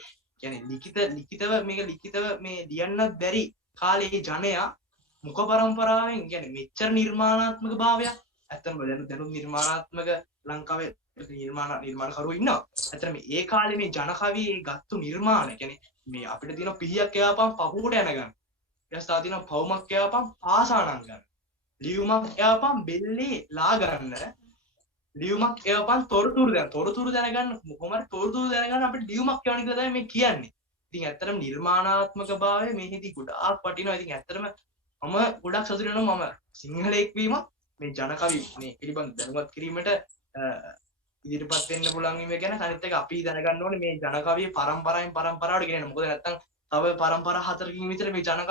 කියන්නේ ලිඛිතව මේක ලිඛිතව මේ ලියන්නත් බැරි කාලේ ජනයා මුඛ පරම්පරාවෙන් කියන්නේ මෙච්චර නිර්මාණාත්මක භාවයක් ඇත්තටම දැනුත් නිර්මාණාත්මක ලංකාවේ නිර්මාණකරුවෝ ඉන්නවා. ඇත්තටම ඒ කාලේ මේ ජන කවියේ ගත්තු නිර්මාණ කියන්නේ මේ අපිට තියෙන පිහියක් එයාපම් පපුවට යන ගන්න. ඊට පස්සේ තියෙන පවුමක් එයාපම් පාසානම් ගන්න. ලියුමක් එයාපම් බෙල්ලේ ලා ගන්න. ලියුමක් එයාපම් තොරතුරු දැනගන්න කොහොමද තොරතුරු දැනගන්න අපිට ලියුමක් කියවන කියලා තමයි මේ කියන්නේ. ඉතින් ඇත්තටම නිර්මාණාත්මක භාවය මේකෙදි ගොඩාක් වටිනවා. ඉතින් ඇත්තටම මම ගොඩක් සතුටු වෙනවා මම සිංහලෙක් වීම මේ ජන කවි මේ පිළිබඳ දැනුවත් කිරීමට ඉදිරිපත් වෙන්න පුළුවන් වීම ගැන. අනිත් එක අපි දැනගන්න ඕනේ මේ ජන කවිය පරම්පරාවෙන් පරම්පරාවට ගෙනෙන්න. මොකද නැත්තම් තව පරම්පරා 4කින් විතර මේ ජන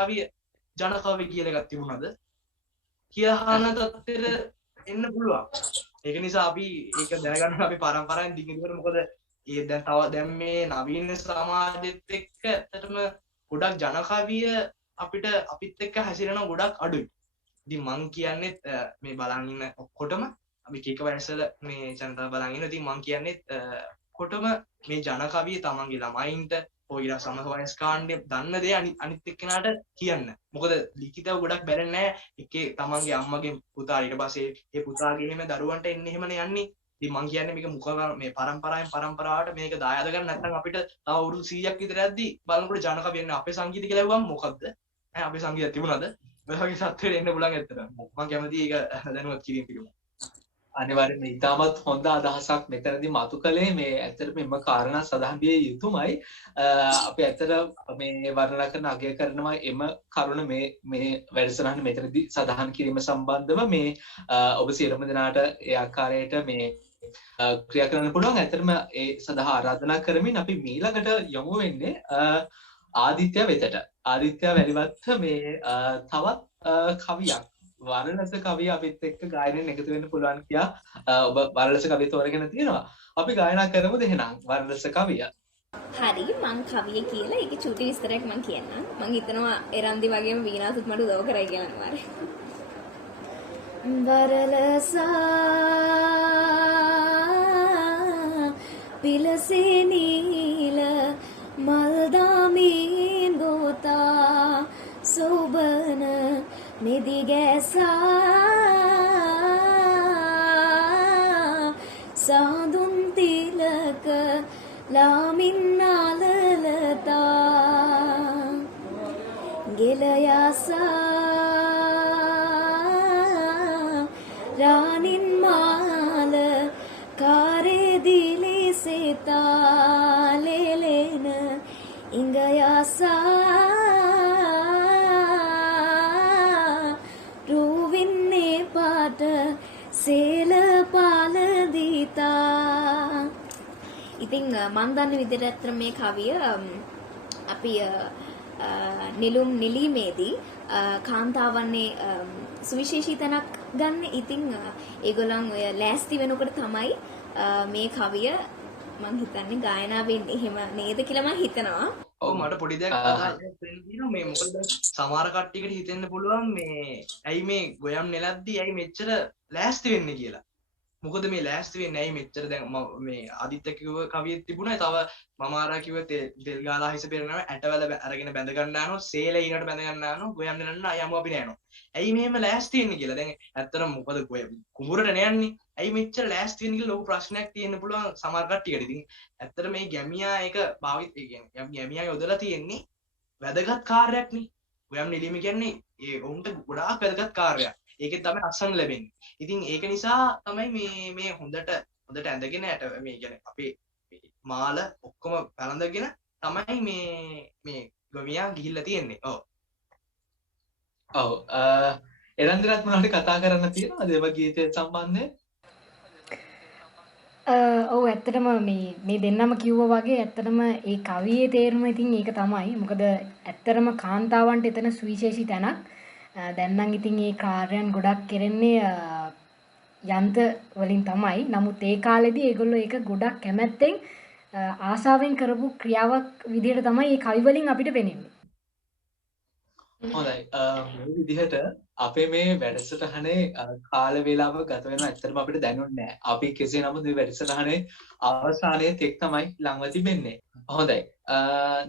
කවිය කියලා එකක් තිබුණාද කියලා අහන තත්ත්වෙට එන්න පුළුවන්. ඒක නිසා අපි ඒක දැනගන්න අපි පරම්පරාවෙන් දිගින් මොකද ඒ දැන් මේ නවීන සමාජෙත් එක්ක ඇත්තටම ගොඩක් ජන කවිය අපිත් එක්ක හැසිරෙන ගොඩක් අඩුයි. ඉතින් මං කියන්නේ මේ බලන් ඉන්න ඔක්කොටම අපි කීක වයසල මේ ජනතාව බලන් ඉන්න. ඉතින් මං කියන්නේ ඔක්කොටම මේ ජන කවිය තමන්ගේ ළමයින්ට ඔයලා සමවයස් කාණ්ඩය දන්න දේ අනිත් එක්කෙනාට කියන්න. මොකද ලිඛිතව ගොඩක් බැරෙන්නේ නැහැ. එකේ තමන්ගේ අම්මගේ පුතා ඊට පස්සේ ඒ පුතාගේ එහෙම දරුවන්ට එන්නේ එහෙමනේ යන්නේ. ඉතින් මං කියන්නේ මේක මේ පරම්පරාවෙන් පරම්පරාවට මේක දායාද කරගන්න නැත්නම් අපිට තව අවුරුදු 100ක් විතර යද්දි බලනකොට ජන කවිය එන්නේ අපේ සංගීත කියලා ඇහුවම මොකද්ද? අපේ සංගීතය තිබුණාද? ඔය වගේ සත්‍යෙට එන්න පුළුවන් ඇත්තට. මම කැමතියි ඒක දැනුවත් කිරීම පිළිබඳව. අනිවාර්යයෙන්ම ඉතාමත් හොඳ අදහසක් මෙතනදී මතු කළේ. මේ ඇත්තට මෙම කාරණා සඳහන් විය යුතුමයි. අපි ඇත්තට මේ වර්ණනා කරන අගය කරනවා එම කරුණ මේ වැඩසටහන මෙතනදී සඳහන් කිරීම සම්බන්ධව මේ ඔබ සියලුම දෙනාට ඒ ආකාරයට මේ ක්‍රියා කරන්න පුළුවන්. ඇත්තටම ඒ සඳහා ආරාධනා කරමින් අපි ඊළඟට යමු වෙන්නේ ආදිත්‍ය වෙතට. ආදිත්‍ය වැලිවත්ත මේ තවත් කවියක් වරලස කවිය අපිත් එක්ක ගායනයෙන් එකතු වෙන්න පුළුවන් කියා ඔබ වරලස කවිය තෝරගෙන තියෙනවා. අපි ගායනා කරමුද එහෙනම් වරලස කවිය? හරි, මං කවිය කියලා ඒකේ චූටි විස්තරයක් මං කියන්නම්. මං හිතනවා එරන්දි වගේම වීණාසුත් මට උදව් කරයි කියලා අනිවාර්යයෙන්. වරලසා පිලසේ නීල මල්දාමින් ගෝතා සෝබන නිදිගැසා සාඳුන් තිලක ලාමින්නලලතා ගෙලයසා රානින් මාල කාරෙදිලිසිතා ලෙලෙන ඉංගයසා සේල පාලදීතා. ඉතින් මන් දන්න විදිහට අතර මේ කවිය අපි නිලුම් නිලීමේදී කාන්තාවන්නේ සුවිශේෂී තැනක් ගන්න. ඉතින් ඒගොල්ලන් ඔය ලෑස්ති වෙනකොට තමයි මේ කවිය මං හිතන්නේ ගායනා වෙන්නේ එහෙම නේද කියලා මං හිතනවා. ඔව් මට පොඩි දෙයක් අදහස් වෙනවා මේ මොකද සමහර කට්ටියකට හිතෙන්න පුළුවන් මේ ඇයි මේ ගොයම් නෙලද්දි ඇයි මෙච්චර ලෑස්ති වෙන්නේ කියලා. මොකද මේ ලෑස්ති වෙන්නේ ඇයි මෙච්චර දැන් මේ ආදිත්‍ය කිව්ව කවියෙත් තිබුණා. තව මම ආරා කිව්ව තෙල් ගාලා හිස පෙරනවා ඇටවල අරගෙන බැඳ ගන්න යනවා සේල ඊනට බැඳ ගන්න යනවා ගොයම් නෙලන්න යමු අපි නෑනවා. ඇයි මෙහෙම ලෑස්ති වෙන්නේ කියලා. දැන් ඇත්තටම මොකද කුඹුරට නෑන්නේ. ඇයි මෙච්චර ලෑස්ති වෙන්නේ කියලා ලොකු ප්‍රශ්නයක් තියෙන්න පුළුවන් සමහර කට්ටියට. ඉතින් ඇත්තට මේ ගැමියා ඒක භාවිත කියන්නේ ගැමියා යොදලා තියෙන්නේ වැදගත් කාර්යයක් නේ. ගොයම් නිලීම කියන්නේ ඒ උන්ට ගොඩාක් වැදගත් කාර්යයක්. ඒකෙන් තමයි අත්සන් ලැබෙන්නේ. ඉතින් ඒක නිසා තමයි මේ හොඳට ඇඳගෙන මේ කියන්නේ අපේ මාල ඔක්කොම පැලඳගෙන තමයි මේ ගොමියා ගිහිල්ලා තියෙන්නේ. ඔව්. ඔව්. එරන්දිරත් මොනවද කතා කරන්න තියෙනවද දේව ගීතය සම්බන්ධයෙන්? ඔව් ඇත්තටම මේ දෙන්නම කිව්වා වගේ ඇත්තටම ඒ කවියේ තේරුම ඉතින් ඒක තමයි. මොකද ඇත්තටම කාන්තාවන්ට එතන සුවිශේෂී තැනක්. දැන් නම් ඉතින් මේ කාර්යයන් ගොඩක් කෙරෙන්නේ යන්ත්‍ර වලින් තමයි. නමුත් ඒ කාලෙදී ඒගොල්ලෝ ඒක ගොඩක් කැමැත්තෙන් ආසාවෙන් කරපු ක්‍රියාවක් විදිහට තමයි මේ කවි වලින් අපිට පෙනෙන්නේ. හොඳයි. මේ විදිහට අපේ මේ වැඩසටහනේ කාල වේලාව ගත වෙනවා ඇත්තටම අපිට දැනුන්නේ නැහැ. අපි කෙසේ නමුත් මේ වැඩසටහනේ අවසානයේ තෙක් තමයි ළඟව තිබෙන්නේ. හොඳයි.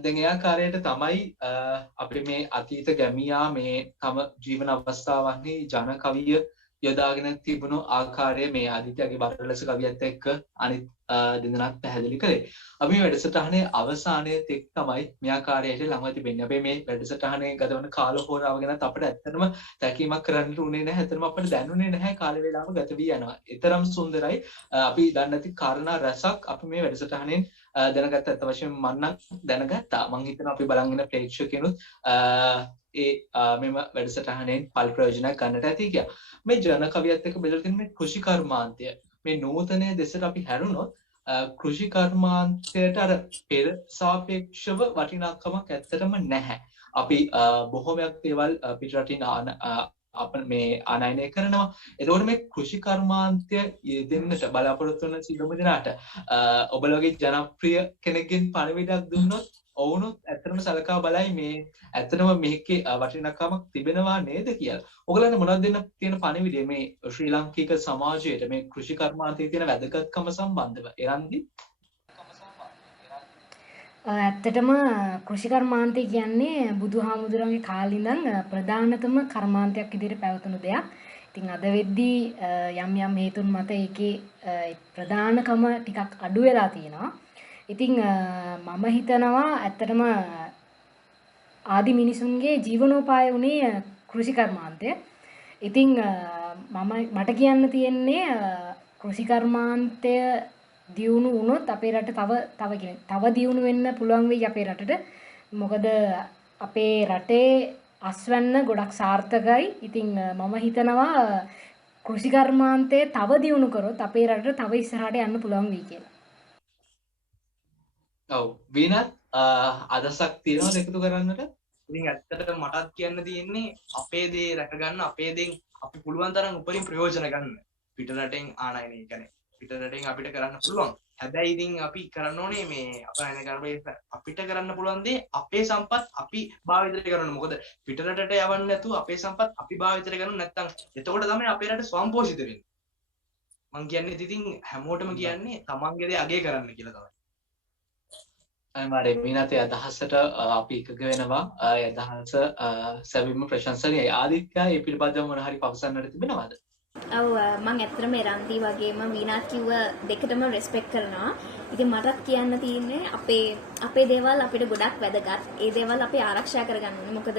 දැන් ඒ ආකාරයට තමයි අපි මේ අතීත ගැමියා මේ තම ජීවන අවස්ථාවන්හි ජන කවිය යොදාගෙන තිබුණු ආකාරය මේ ආදිත්‍යගේ බරලස කවියත් එක්ක අනිත් දෙදෙනාත් පැහැදිලි කළේ. අපි මේ වැඩසටහනේ අවසානයේ තෙක් තමයි මේ ආකාරයට ළඟව තිබෙන්නේ. අපි මේ වැඩසටහනේ ගතවන කාල හෝරාව ගැනත් අපිට ඇත්තටම තැකීමක් කරන්න උනේ නැහැ. ඇත්තටම අපිට දැනුනේ නැහැ කාල වේලාව ගත වී යනවා. ඒතරම් සුන්දරයි. අපි දන්නේ නැති කාරණා රසක් අපි මේ වැඩසටහනෙන් දැනගත්ත අත් වශයෙන්ම මන්නම් දැනගත්තා. මම හිතනවා අපි බලන් ඉන්න ප්‍රේක්ෂකයනුත් මෙම වැඩසටහනෙන් පල් ප්‍රයෝජනයක් ගන්නට ඇති කියලා. මේ ජන කවියත් එක්ක බෙදලා තියෙන මේ කෘෂි කර්මාන්තය මේ නූතනයේ දෙසට අපි හැරුණොත් කෘෂි කර්මාන්තයට අර පෙර සාපේක්ෂව වටිනාකමක් ඇත්තටම නැහැ. අපි බොහොමයක් දේවල් පිටරටින් අප මේ ආනයනය කරනවා. එතකොට මේ කෘෂි කර්මාන්තය යෙදෙන්නට බලාපොරොත්තු වන සියලුම දෙනාට ඔබලා වගේ ජනප්‍රිය කෙනෙක්ගෙන් පණිවිඩයක් දුන්නොත් ඔවුනුත් ඇත්තටම සලකා බලයි මේ ඇත්තටම මේකේ වටිනාකමක් තිබෙනවා නේද කියලා. ඔයගලන්ට මොනවද දෙන්න තියෙන පණිවිඩය මේ ශ්‍රී ලාංකික සමාජයට මේ කෘෂි කර්මාන්තයේ තියෙන වැදගත්කම සම්බන්ධව? එරන්දි ඇත්තටම කෘෂි කර්මාන්තය කියන්නේ බුදුහාමුදුරන්ගේ කාලේ ඉඳන් ප්‍රධානතම කර්මාන්තයක් විදිහට පැවතුණු දෙයක්. ඉතින් අද වෙද්දී යම් යම් හේතුන් මත ඒකේ ප්‍රධානකම ටිකක් අඩු වෙලා තියෙනවා. ඉතින් මම හිතනවා ඇත්තටම ආදි මිනිසුන්ගේ ජීවනෝපාය උනේ කෘෂි කර්මාන්තය. ඉතින් මට කියන්න තියෙන්නේ කෘෂි කර්මාන්තය දියුණු වුණොත් අපේ රට තව දියුණු වෙන්න පුළුවන් වෙයි අපේ රටට. මොකද අපේ රටේ අස්වැන්න ගොඩක් සාර්ථකයි. ඉතින් මම හිතනවා කෘෂි කර්මාන්තය තව දියුණු කරොත් අපේ රටට තව ඉස්සරහට යන්න පුළුවන් වෙයි කියලා. ඔව් විනත් අදසක් තියෙනවද එකතු කරන්නට? ඉතින් ඇත්තට මටත් කියන්න තියෙන්නේ අපේ දේ රැක ගන්න, අපේ දෙන් අපි පුළුවන් තරම් උපරිම ප්‍රයෝජන ගන්න. පිටරටෙන් ආනයනය කියන්නේ පිටරටෙන් අපිට කරන්න පුළුවන්. හැබැයි ඉතින් අපි කරන්න ඕනේ මේ අපිට කරන්න පුළුවන් දේ අපේ සම්පත් අපි භාවිත කරන්න. මොකද පිටරටට යවන්න නැතුව අපේ සම්පත් අපි භාවිත කරන්න නැත්නම් එතකොට තමයි අපේ රට ස්වයංපෝෂිත වෙන්නේ. මං කියන්නේ ඉතින් හැමෝටම කියන්නේ තමන්ගේ දේ අගය කරන්න කියලා තමයි. අනිවාර්යෙන් විනතේ අදහසට අපි එකග වෙනවා. ඒ අදහස සැබවින්ම ප්‍රශංසනීයයි. ආදිත්‍ය මේ පිළිබඳව මොන හරි පවසන්නට තිබෙනවද? ඔව් මම ඇත්තටම එරන්දි වගේම මීනාත් කිව්ව දෙකටම රෙස්පෙක්ට් කරනවා. ඉතින් මටත් කියන්න තියෙන්නේ අපේ දේවල් අපිට ගොඩක් වැදගත්. ඒ දේවල් අපි ආරක්ෂා කරගන්න ඕනේ. මොකද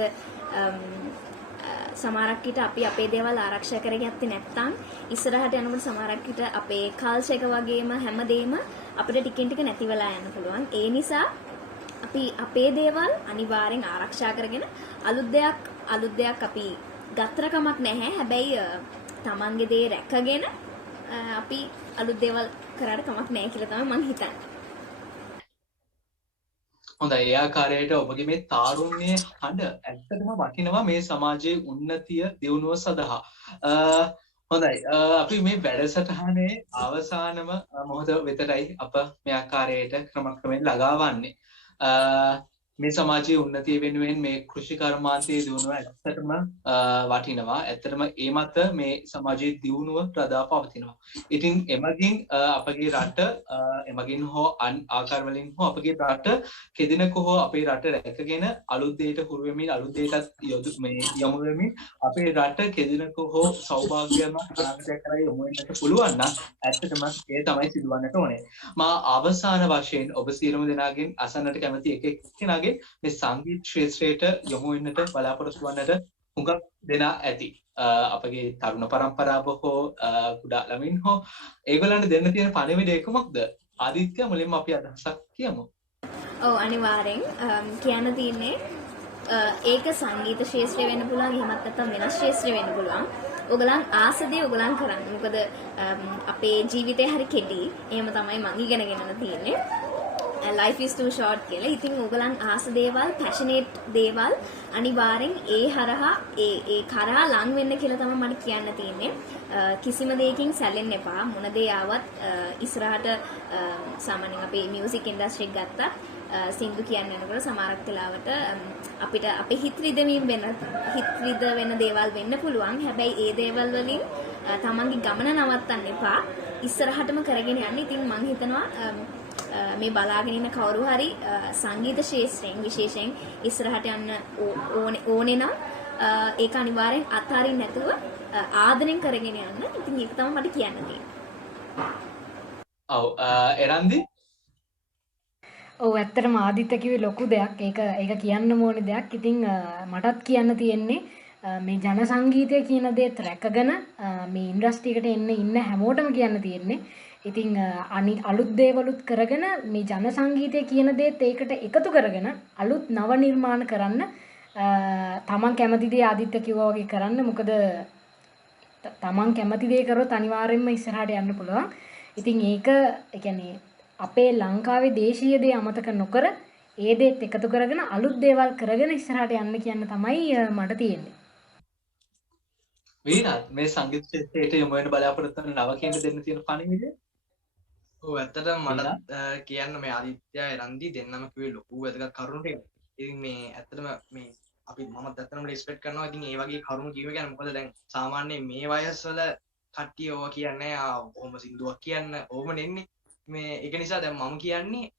සමහරක් විට අපි අපේ දේවල් ආරක්ෂා කරගත්තේ නැත්නම් ඉස්සරහට යනකොට සමහරක් විට අපේ කල්චර් එක වගේම හැමදේම අපිට ටිකින් ටික නැති වෙලා යන්න පුළුවන්. ඒ නිසා අපි අපේ දේවල් අනිවාර්යෙන් ආරක්ෂා කරගෙන අලුත් දෙයක් අපි ගත්තර කමක් නැහැ. හැබැයි තමන්ගේ දේ රැකගෙන අපි අලුත් දේවල් කරාට කමක් නැහැ කියලා තමයි මම හිතන්නේ. හොඳයි. ඒ ආකාරයට ඔබගේ මේ තාරුණ්‍යයේ හඬ ඇත්තටම වටිනවා මේ සමාජයේ උන්නතිය දියුණුව සඳහා. හොඳයි. අපි මේ වැඩසටහනේ අවසානම මොහොත වෙතටයි අප මේ ආකාරයට ක්‍රමක්‍රමයෙන් ළඟා වන්නේ. මේ සමාජයේ උන්නතිය වෙනුවෙන් මේ කෘෂි කර්මාන්තයේ දියුණුව ඇත්තටම වටිනවා. ඇත්තටම ඒ මත මේ සමාජයේ දියුණුව රඳා පවතිනවා. ඉතින් එමගින් අපගේ රට එමගින් හෝ අන් ආකාර වලින් හෝ අපගේ රට කෙදිනක හෝ අපේ රට රැකගෙන අලුත් දෙයකට හුරු වෙමින් අලුත් දෙයකට යොමු වෙමින් අපේ රට කෙදිනක හෝ සෞභාග්‍යමත් අනාගතයක් කරා යොමු වෙන්නට පුළුවන් නම් ඇත්තටම ඒ තමයි සිදුවන්නට ඕනේ. මා අවසාන වශයෙන් ඔබ සියලුම දෙනාගෙන් අසන්නට කැමති එක කෙනාගේ මේ සංගීත ක්ෂේත්‍රයට යොමු වෙන්නට බලාපොරොත්තු වන්නට හුඟක් දෙනා ඇති. අපගේ තරුණ පරම්පරාව හෝ කුඩා ළමින් හෝ ඒගොල්ලන්ට දෙන්න තියෙන පණිවිඩය කොහොමද? ආදිත්‍ය මුලින්ම අපි අදහසක් කියමු. ඔව් අනිවාර්යෙන් කියන්න තියෙන්නේ ඒක සංගීත ක්ෂේත්‍රය වෙන්න පුළුවන්, එහෙමත් නැත්නම් වෙනස් ක්ෂේත්‍රය වෙන්න පුළුවන්. ඔයගලන් ආසදේ ඔයගලන් කරන්න. මොකද අපේ ජීවිතේ හරි කෙටි. එහෙම තමයි මම ඉගෙනගෙන තියෙන්නේ. life is too short කියලා. ඉතින් ඔයගලන් ආස දේවල්, passionate දේවල් අනිවාර්යෙන් ඒ හරහා ඒ කරහා ලං වෙන්න කියලා තමයි මට කියන්න තියෙන්නේ. කිසිම දෙයකින් සැලෙන්න එපා. මොන දේ ආවත් ඉස්සරහට සාමාන්‍යයෙන් අපේ මියුසික් ඉන්ඩස්ට්‍රි එක ගත්තා සින්දු කියන්නේ යනකොට සමහරක් වෙලාවට අපිට අපේ හිත රිදවීම වෙන දේවල් වෙන්න පුළුවන්. හැබැයි ඒ දේවල් වලින් තමන්ගේ ගමන නවත්තන්න එපා. ඉස්සරහටම කරගෙන යන්න. ඉතින් මම හිතනවා මේ බලාගෙන ඉන්න කවුරු හරි සංගීත ශාස්ත්‍රයෙන් විශේෂයෙන් ඉස්සරහට යන්න ඕනේ නම් ඒක අනිවාර්යෙන් අත්හරින්න නැතුව ආදරෙන් කරගෙන යන්න. ඉතින් ඒක තමයි මට කියන්න තියෙන්නේ. ඔව් එරන්දි ඔව් ඇත්තටම ආදිත්‍ය කිව්වේ ලොකු දෙයක්. ඒක කියන්න ඕනේ දෙයක්. ඉතින් මටත් කියන්න තියෙන්නේ මේ ජන සංගීතය කියන දේත් රැකගෙන මේ ඉන්ඩස්ට්‍රි එකට ඉන්න හැමෝටම කියන්න තියෙන්නේ. ඉතින් අලුත් දේවලුත් කරගෙන මේ ජන සංගීතය කියන දේත් ඒකට එකතු කරගෙන අලුත් නව නිර්මාණ කරන්න තමන් කැමති දේ ආදිත්‍ය කිව්වා වගේ කරන්න. මොකද තමන් කැමති දේ කරොත් අනිවාර්යෙන්ම ඉස්සරහට යන්න පුළුවන්. ඉතින් ඒක ඒ කියන්නේ අපේ ලංකාවේ දේශීය දේ අමතක නොකර ඒ දේත් එකතු කරගෙන අලුත් දේවල් කරගෙන ඉස්සරහට යන්න කියන්න තමයි මට තියෙන්නේ. වීරත් මේ සංගීත ක්ෂේත්‍රයට යොමු වෙන බලාපොරොත්තු වෙන නවකෙන්ද දෙන්න තියෙන පණිවිඩය? ඔව් ඇත්තටම මට කියන්න මේ ආදිත්‍ය එරන්දි දෙන්නම කිව්වේ ලොකු වැදගත් කරුණු ටික. ඉතින් මේ ඇත්තටම මේ අපි මමත් ඇත්තටම රිස්පෙක්ට් කරනවා. ඉතින් ඒ වගේ කරුණු කියව කියන්නේ මොකද දැන් සාමාන්‍යයෙන් මේ වයස්වල කට්ටිය ඕවා කියන්නේ ඔහොම සින්දුවක් කියන්න ඕම නෙන්නේ. මේ ඒක නිසා දැන් මම කියන්නේ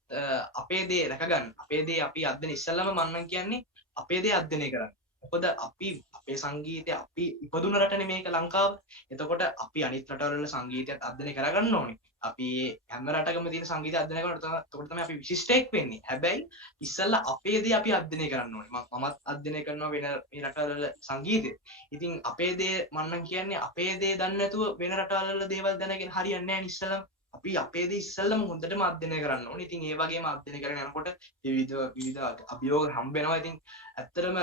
අපේ දේ රැකගන්න. අපේ දේ අපි අධ්‍යයනය ඉස්සෙල්ලාම මම කියන්නේ අපේ දේ අධ්‍යයනය කරන්න. මොකද අපි අපේ සංගීතය අපි ඉපදුන රටනේ මේක ලංකාව. එතකොට අපි අනිත් රටවල සංගීතයත් අධ්‍යයනය කරගන්න ඕනේ. අපි හැම රටකම තියෙන සංගීතය අධ්‍යයනය කරනකොට එතකොට තමයි අපි විශිෂ්ටයෙක් වෙන්නේ. හැබැයි ඉස්සෙල්ලා අපේ දේ අපි අධ්‍යයනය කරන්න ඕනේ. මමත් අධ්‍යයනය කරනවා වෙන මේ රටවල සංගීතය. ඉතින් අපේ දේ මම කියන්නේ අපේ දේ දන්නේ නැතුව වෙන රටවල දේවල් දැනගෙන හරියන්නේ නැහැ ඉස්සෙල්ලා. අපි අපේ දේ ඉස්සෙල්ලාම හොඳටම අධ්‍යයනය කරන්න ඕනේ. ඉතින් ඒ වගේම අධ්‍යයනය කරගෙන යනකොට විවිධ අභියෝග හම්බ වෙනවා. ඉතින් ඇත්තටම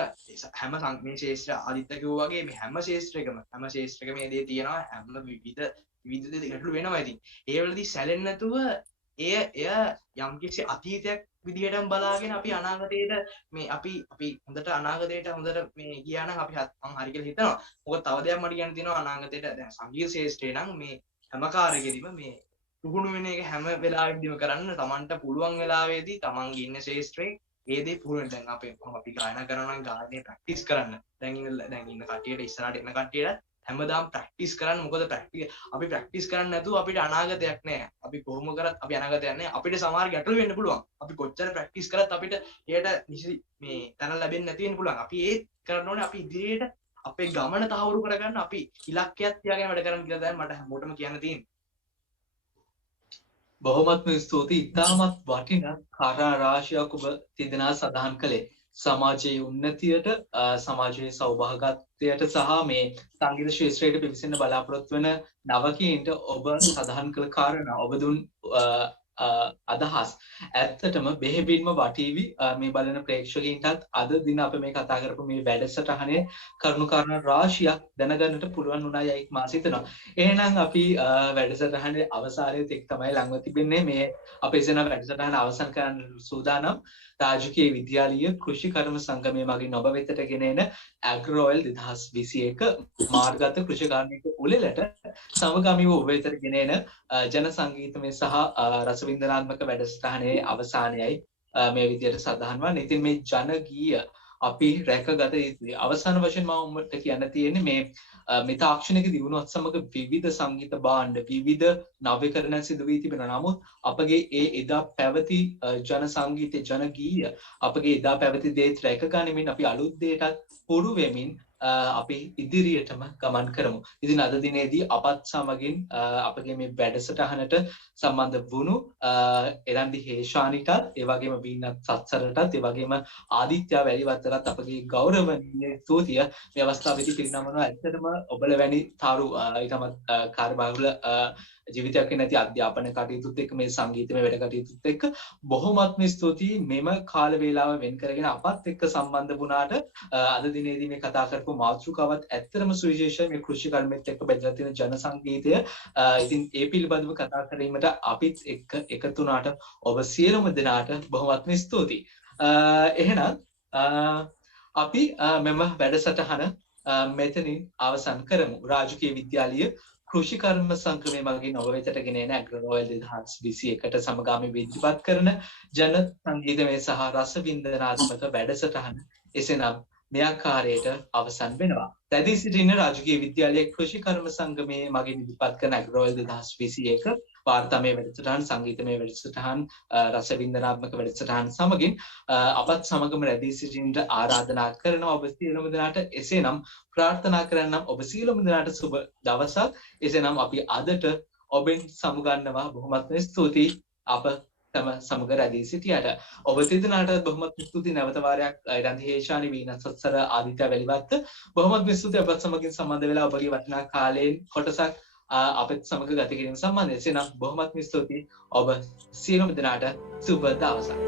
හැම මේ ශාස්ත්‍ර ආදිත්‍ය කිව්වා වගේ මේ හැම ශාස්ත්‍රයකම මේ දේ තියෙනවා. හැම විවිධ දේ ගැටලු වෙනවා. ඉතින් ඒ වලදී සැලෙන්නේ නැතුව එය යම්කිසි අතීතයක් විදිහටම බලාගෙන අපි අනාගතයට මේ අපි හොඳට අනාගතයට හොඳට මේ ගියා නම් අපි මං හරි කියලා හිතනවා. මොකද තව දෙයක් මට කියන්න තියෙනවා අනාගතයට දැන් සංගීත ශාස්ත්‍රේ නම් මේ හැම කාර්යකෙදිම මේ පුහුණු වෙන එක හැම වෙලාවෙදිම කරන්න තමන්ට පුළුවන් වෙලාවේදී තමන්ගේ ඉන්න ශාස්ත්‍රයේ ඒ දේ පුහුණු වෙන. දැන් අපි ගායනා කරනවා නම් ගායනය ප්‍රැක්ටිස් කරන්න. දැන් ඉන්න කට්ටියට ඉස්සරහට එන කට්ටියට හැමදාම ප්‍රැක්ටිස් කරන්න. මොකද අපි ප්‍රැක්ටිස් කරන්නේ නැතුව අපිට අනාගතයක් නැහැ. අපි කොහොම කරත් අපි අනාගතයක් නැහැ. අපිට සමහර ගැටලු වෙන්න පුළුවන්. අපි කොච්චර ප්‍රැක්ටිස් කරත් අපිට ඒකට නිසි මේ තැන ලැබෙන්නේ නැති වෙන්න පුළුවන්. අපි ඒත් කරන්න ඕනේ අපි ඉදිරියට අපේ ගමන තහවුරු කරගන්න අපි ඉලක්කයක් තියාගෙන වැඩ කරන්න කියලා තමයි මට හැමෝටම කියන්න තියෙන්නේ. බොහොමත්ම ස්තුතියි. ඉතාමත් වටිනා කාරණා රාශියක් ඔබ තිදෙනා සඳහන් කළේ. සමාජයේ උන්නතියට, සමාජයේ සෞභාග්‍යයට සහ මේ සංගීත ක්ෂේත්‍රයට පිවිසෙන්න බලාපොරොත්තු වෙන නවකීන්ට ඔබ සඳහන් කළ කාරණා ඔබ දුන් අදහස් ඇත්තටම බෙහෙවින්ම වටීවි මේ බලන ප්‍රේක්ෂකයින්ටත් අද දින අප මේ කතා කරපු මේ වැඩසටහනේ කරුණු කාරණා රාශියක් දැනගන්නට පුළුවන් වුණා යයි මා සිතනවා. එහෙනම් අපි වැඩසටහනේ අවසානයේත් එක් තමයි ළඟව තිබෙන්නේ මේ අපේ සෙන වැඩසටහන අවසන් කරන්න සූදානම් රාජකීය විද්‍යාලීය කෘෂි කර්ම සංගමයේ මගින් ඔබ වෙතට ගෙන එන ඇග්‍රෝයිල් 2021 මාර්ගගත කෘෂිකාර්මික උළෙලට සමගාමීව ඔබ වෙතට ගෙන එන ජන සංගීතමය සහ රසවින්දනාත්මක වැඩසටහනේ අවසානයයි මේ විදියට සඳහන් වන්නේ. ඉතින් මේ ජන ගීය අපි රැකගත යුතුයි. අවසාන වශයෙන් මම ඔබට කියන්න තියෙන්නේ මේ තාක්ෂණික දියුණුවත් සමග විවිධ සංගීත භාණ්ඩ විවිධ නවීකරණ සිදු වී තිබෙනවා. නමුත් අපගේ ඒ එදා පැවති ජන සංගීත ජන ගීය අපගේ එදා පැවති දේත් රැකගනිමින් අපි අලුත් දේටත් පුරු වෙමින් අපි ඉදිරියටම ගමන් කරමු. ඉතින් අද දිනේදී අපත් සමගින් අපගේ මේ වැඩසටහනට සම්බන්ධ වුණු එරන්දි හේෂානිටත් ඒ වගේම බීනත් සත්සරටත් ඒ වගේම ආදිත්‍ය වැලිවත්තරත් අපගේ ගෞරවනීය ස්තුතිය මේ අවස්ථාවේදී පිරිනමනවා. ඇත්තටම ඔබල වැනි තරු ඊටමත් කාර්යබහුල ජීවිතයක් නැති අධ්‍යාපන කටයුතුත් එක්ක මේ සංගීතමය වැඩ කටයුතුත් එක්ක බොහොමත්ම ස්තුතියි මෙම කාල වේලාව වෙන් කරගෙන අපත් එක්ක සම්බන්ධ වුණාට අද දිනේදී මේ කතා කරපු මාතෘකාවත් ඇත්තටම සුවිශේෂයි මේ කෘෂිකර්මෙත් එක්ක බෙදලා තියෙන ජන සංගීතය. ඉතින් ඒ පිළිබඳව කතා කිරීමට අපිත් එක්ක එකතු වුණාට ඔබ සියලුම දෙනාට බොහොමත්ම ස්තුතියි. එහෙනම් අපි මෙම වැඩසටහන මෙතනින් අවසන් කරමු. රාජකීය විද්‍යාලීය කෘෂිකර්ම සංගමයේ මගින් ඔබ වෙතට ගෙන එන ඇග්‍රෝනෝයල් 2021ට සමගාමීව ඉදිරිපත් කරන ජන සංගීතමය සහ රස වින්දනාත්මක වැඩසටහන එසේනම් මේ ආකාරයට අවසන් වෙනවා. දැදී සිටින රාජකීය විද්‍යාලීය කෘෂිකර්ම සංගමයේ මගින් ඉදිරිපත් කරන ඇග්‍රෝනෝයල් 2021 වාර්තාමය වැඩසටහන් සංගීතමය වැඩසටහන් රස වින්දනාත්මක වැඩසටහන් සමගින් අපත් සමගම රැඳී සිටින්නට ආරාධනා කරනවා ඔබ සියලුම දෙනාට. එසේනම් ප්‍රාර්ථනා කරන්නම් ඔබ සියලුම දෙනාට සුබ දවසක්. එසේනම් අපි අදට ඔබෙන් සමුගන්නවා. බොහොමත්ම ස්තුතියි අප තම සමග රැඳී සිටියට. ඔබ සියලුනාට බොහොමත්ම ස්තුතියි නැවත වාරයක් ඉරන්දි හේෂානි වීනසස්සර ආදිත්‍ය වැලිවත්ත බොහොමත්ම ස්තුතියි අපත් සමගින් සම්බන්ධ වෙලා ඔබගේ වටිනා කාලයෙන් කොටසක් අපත් සමග ගත කිරීම සම්බන්ධයෙන්. එසේනම් බොහොමත්ම ස්තුතියි ඔබ සියලුම දෙනාට සුබ දවසක්.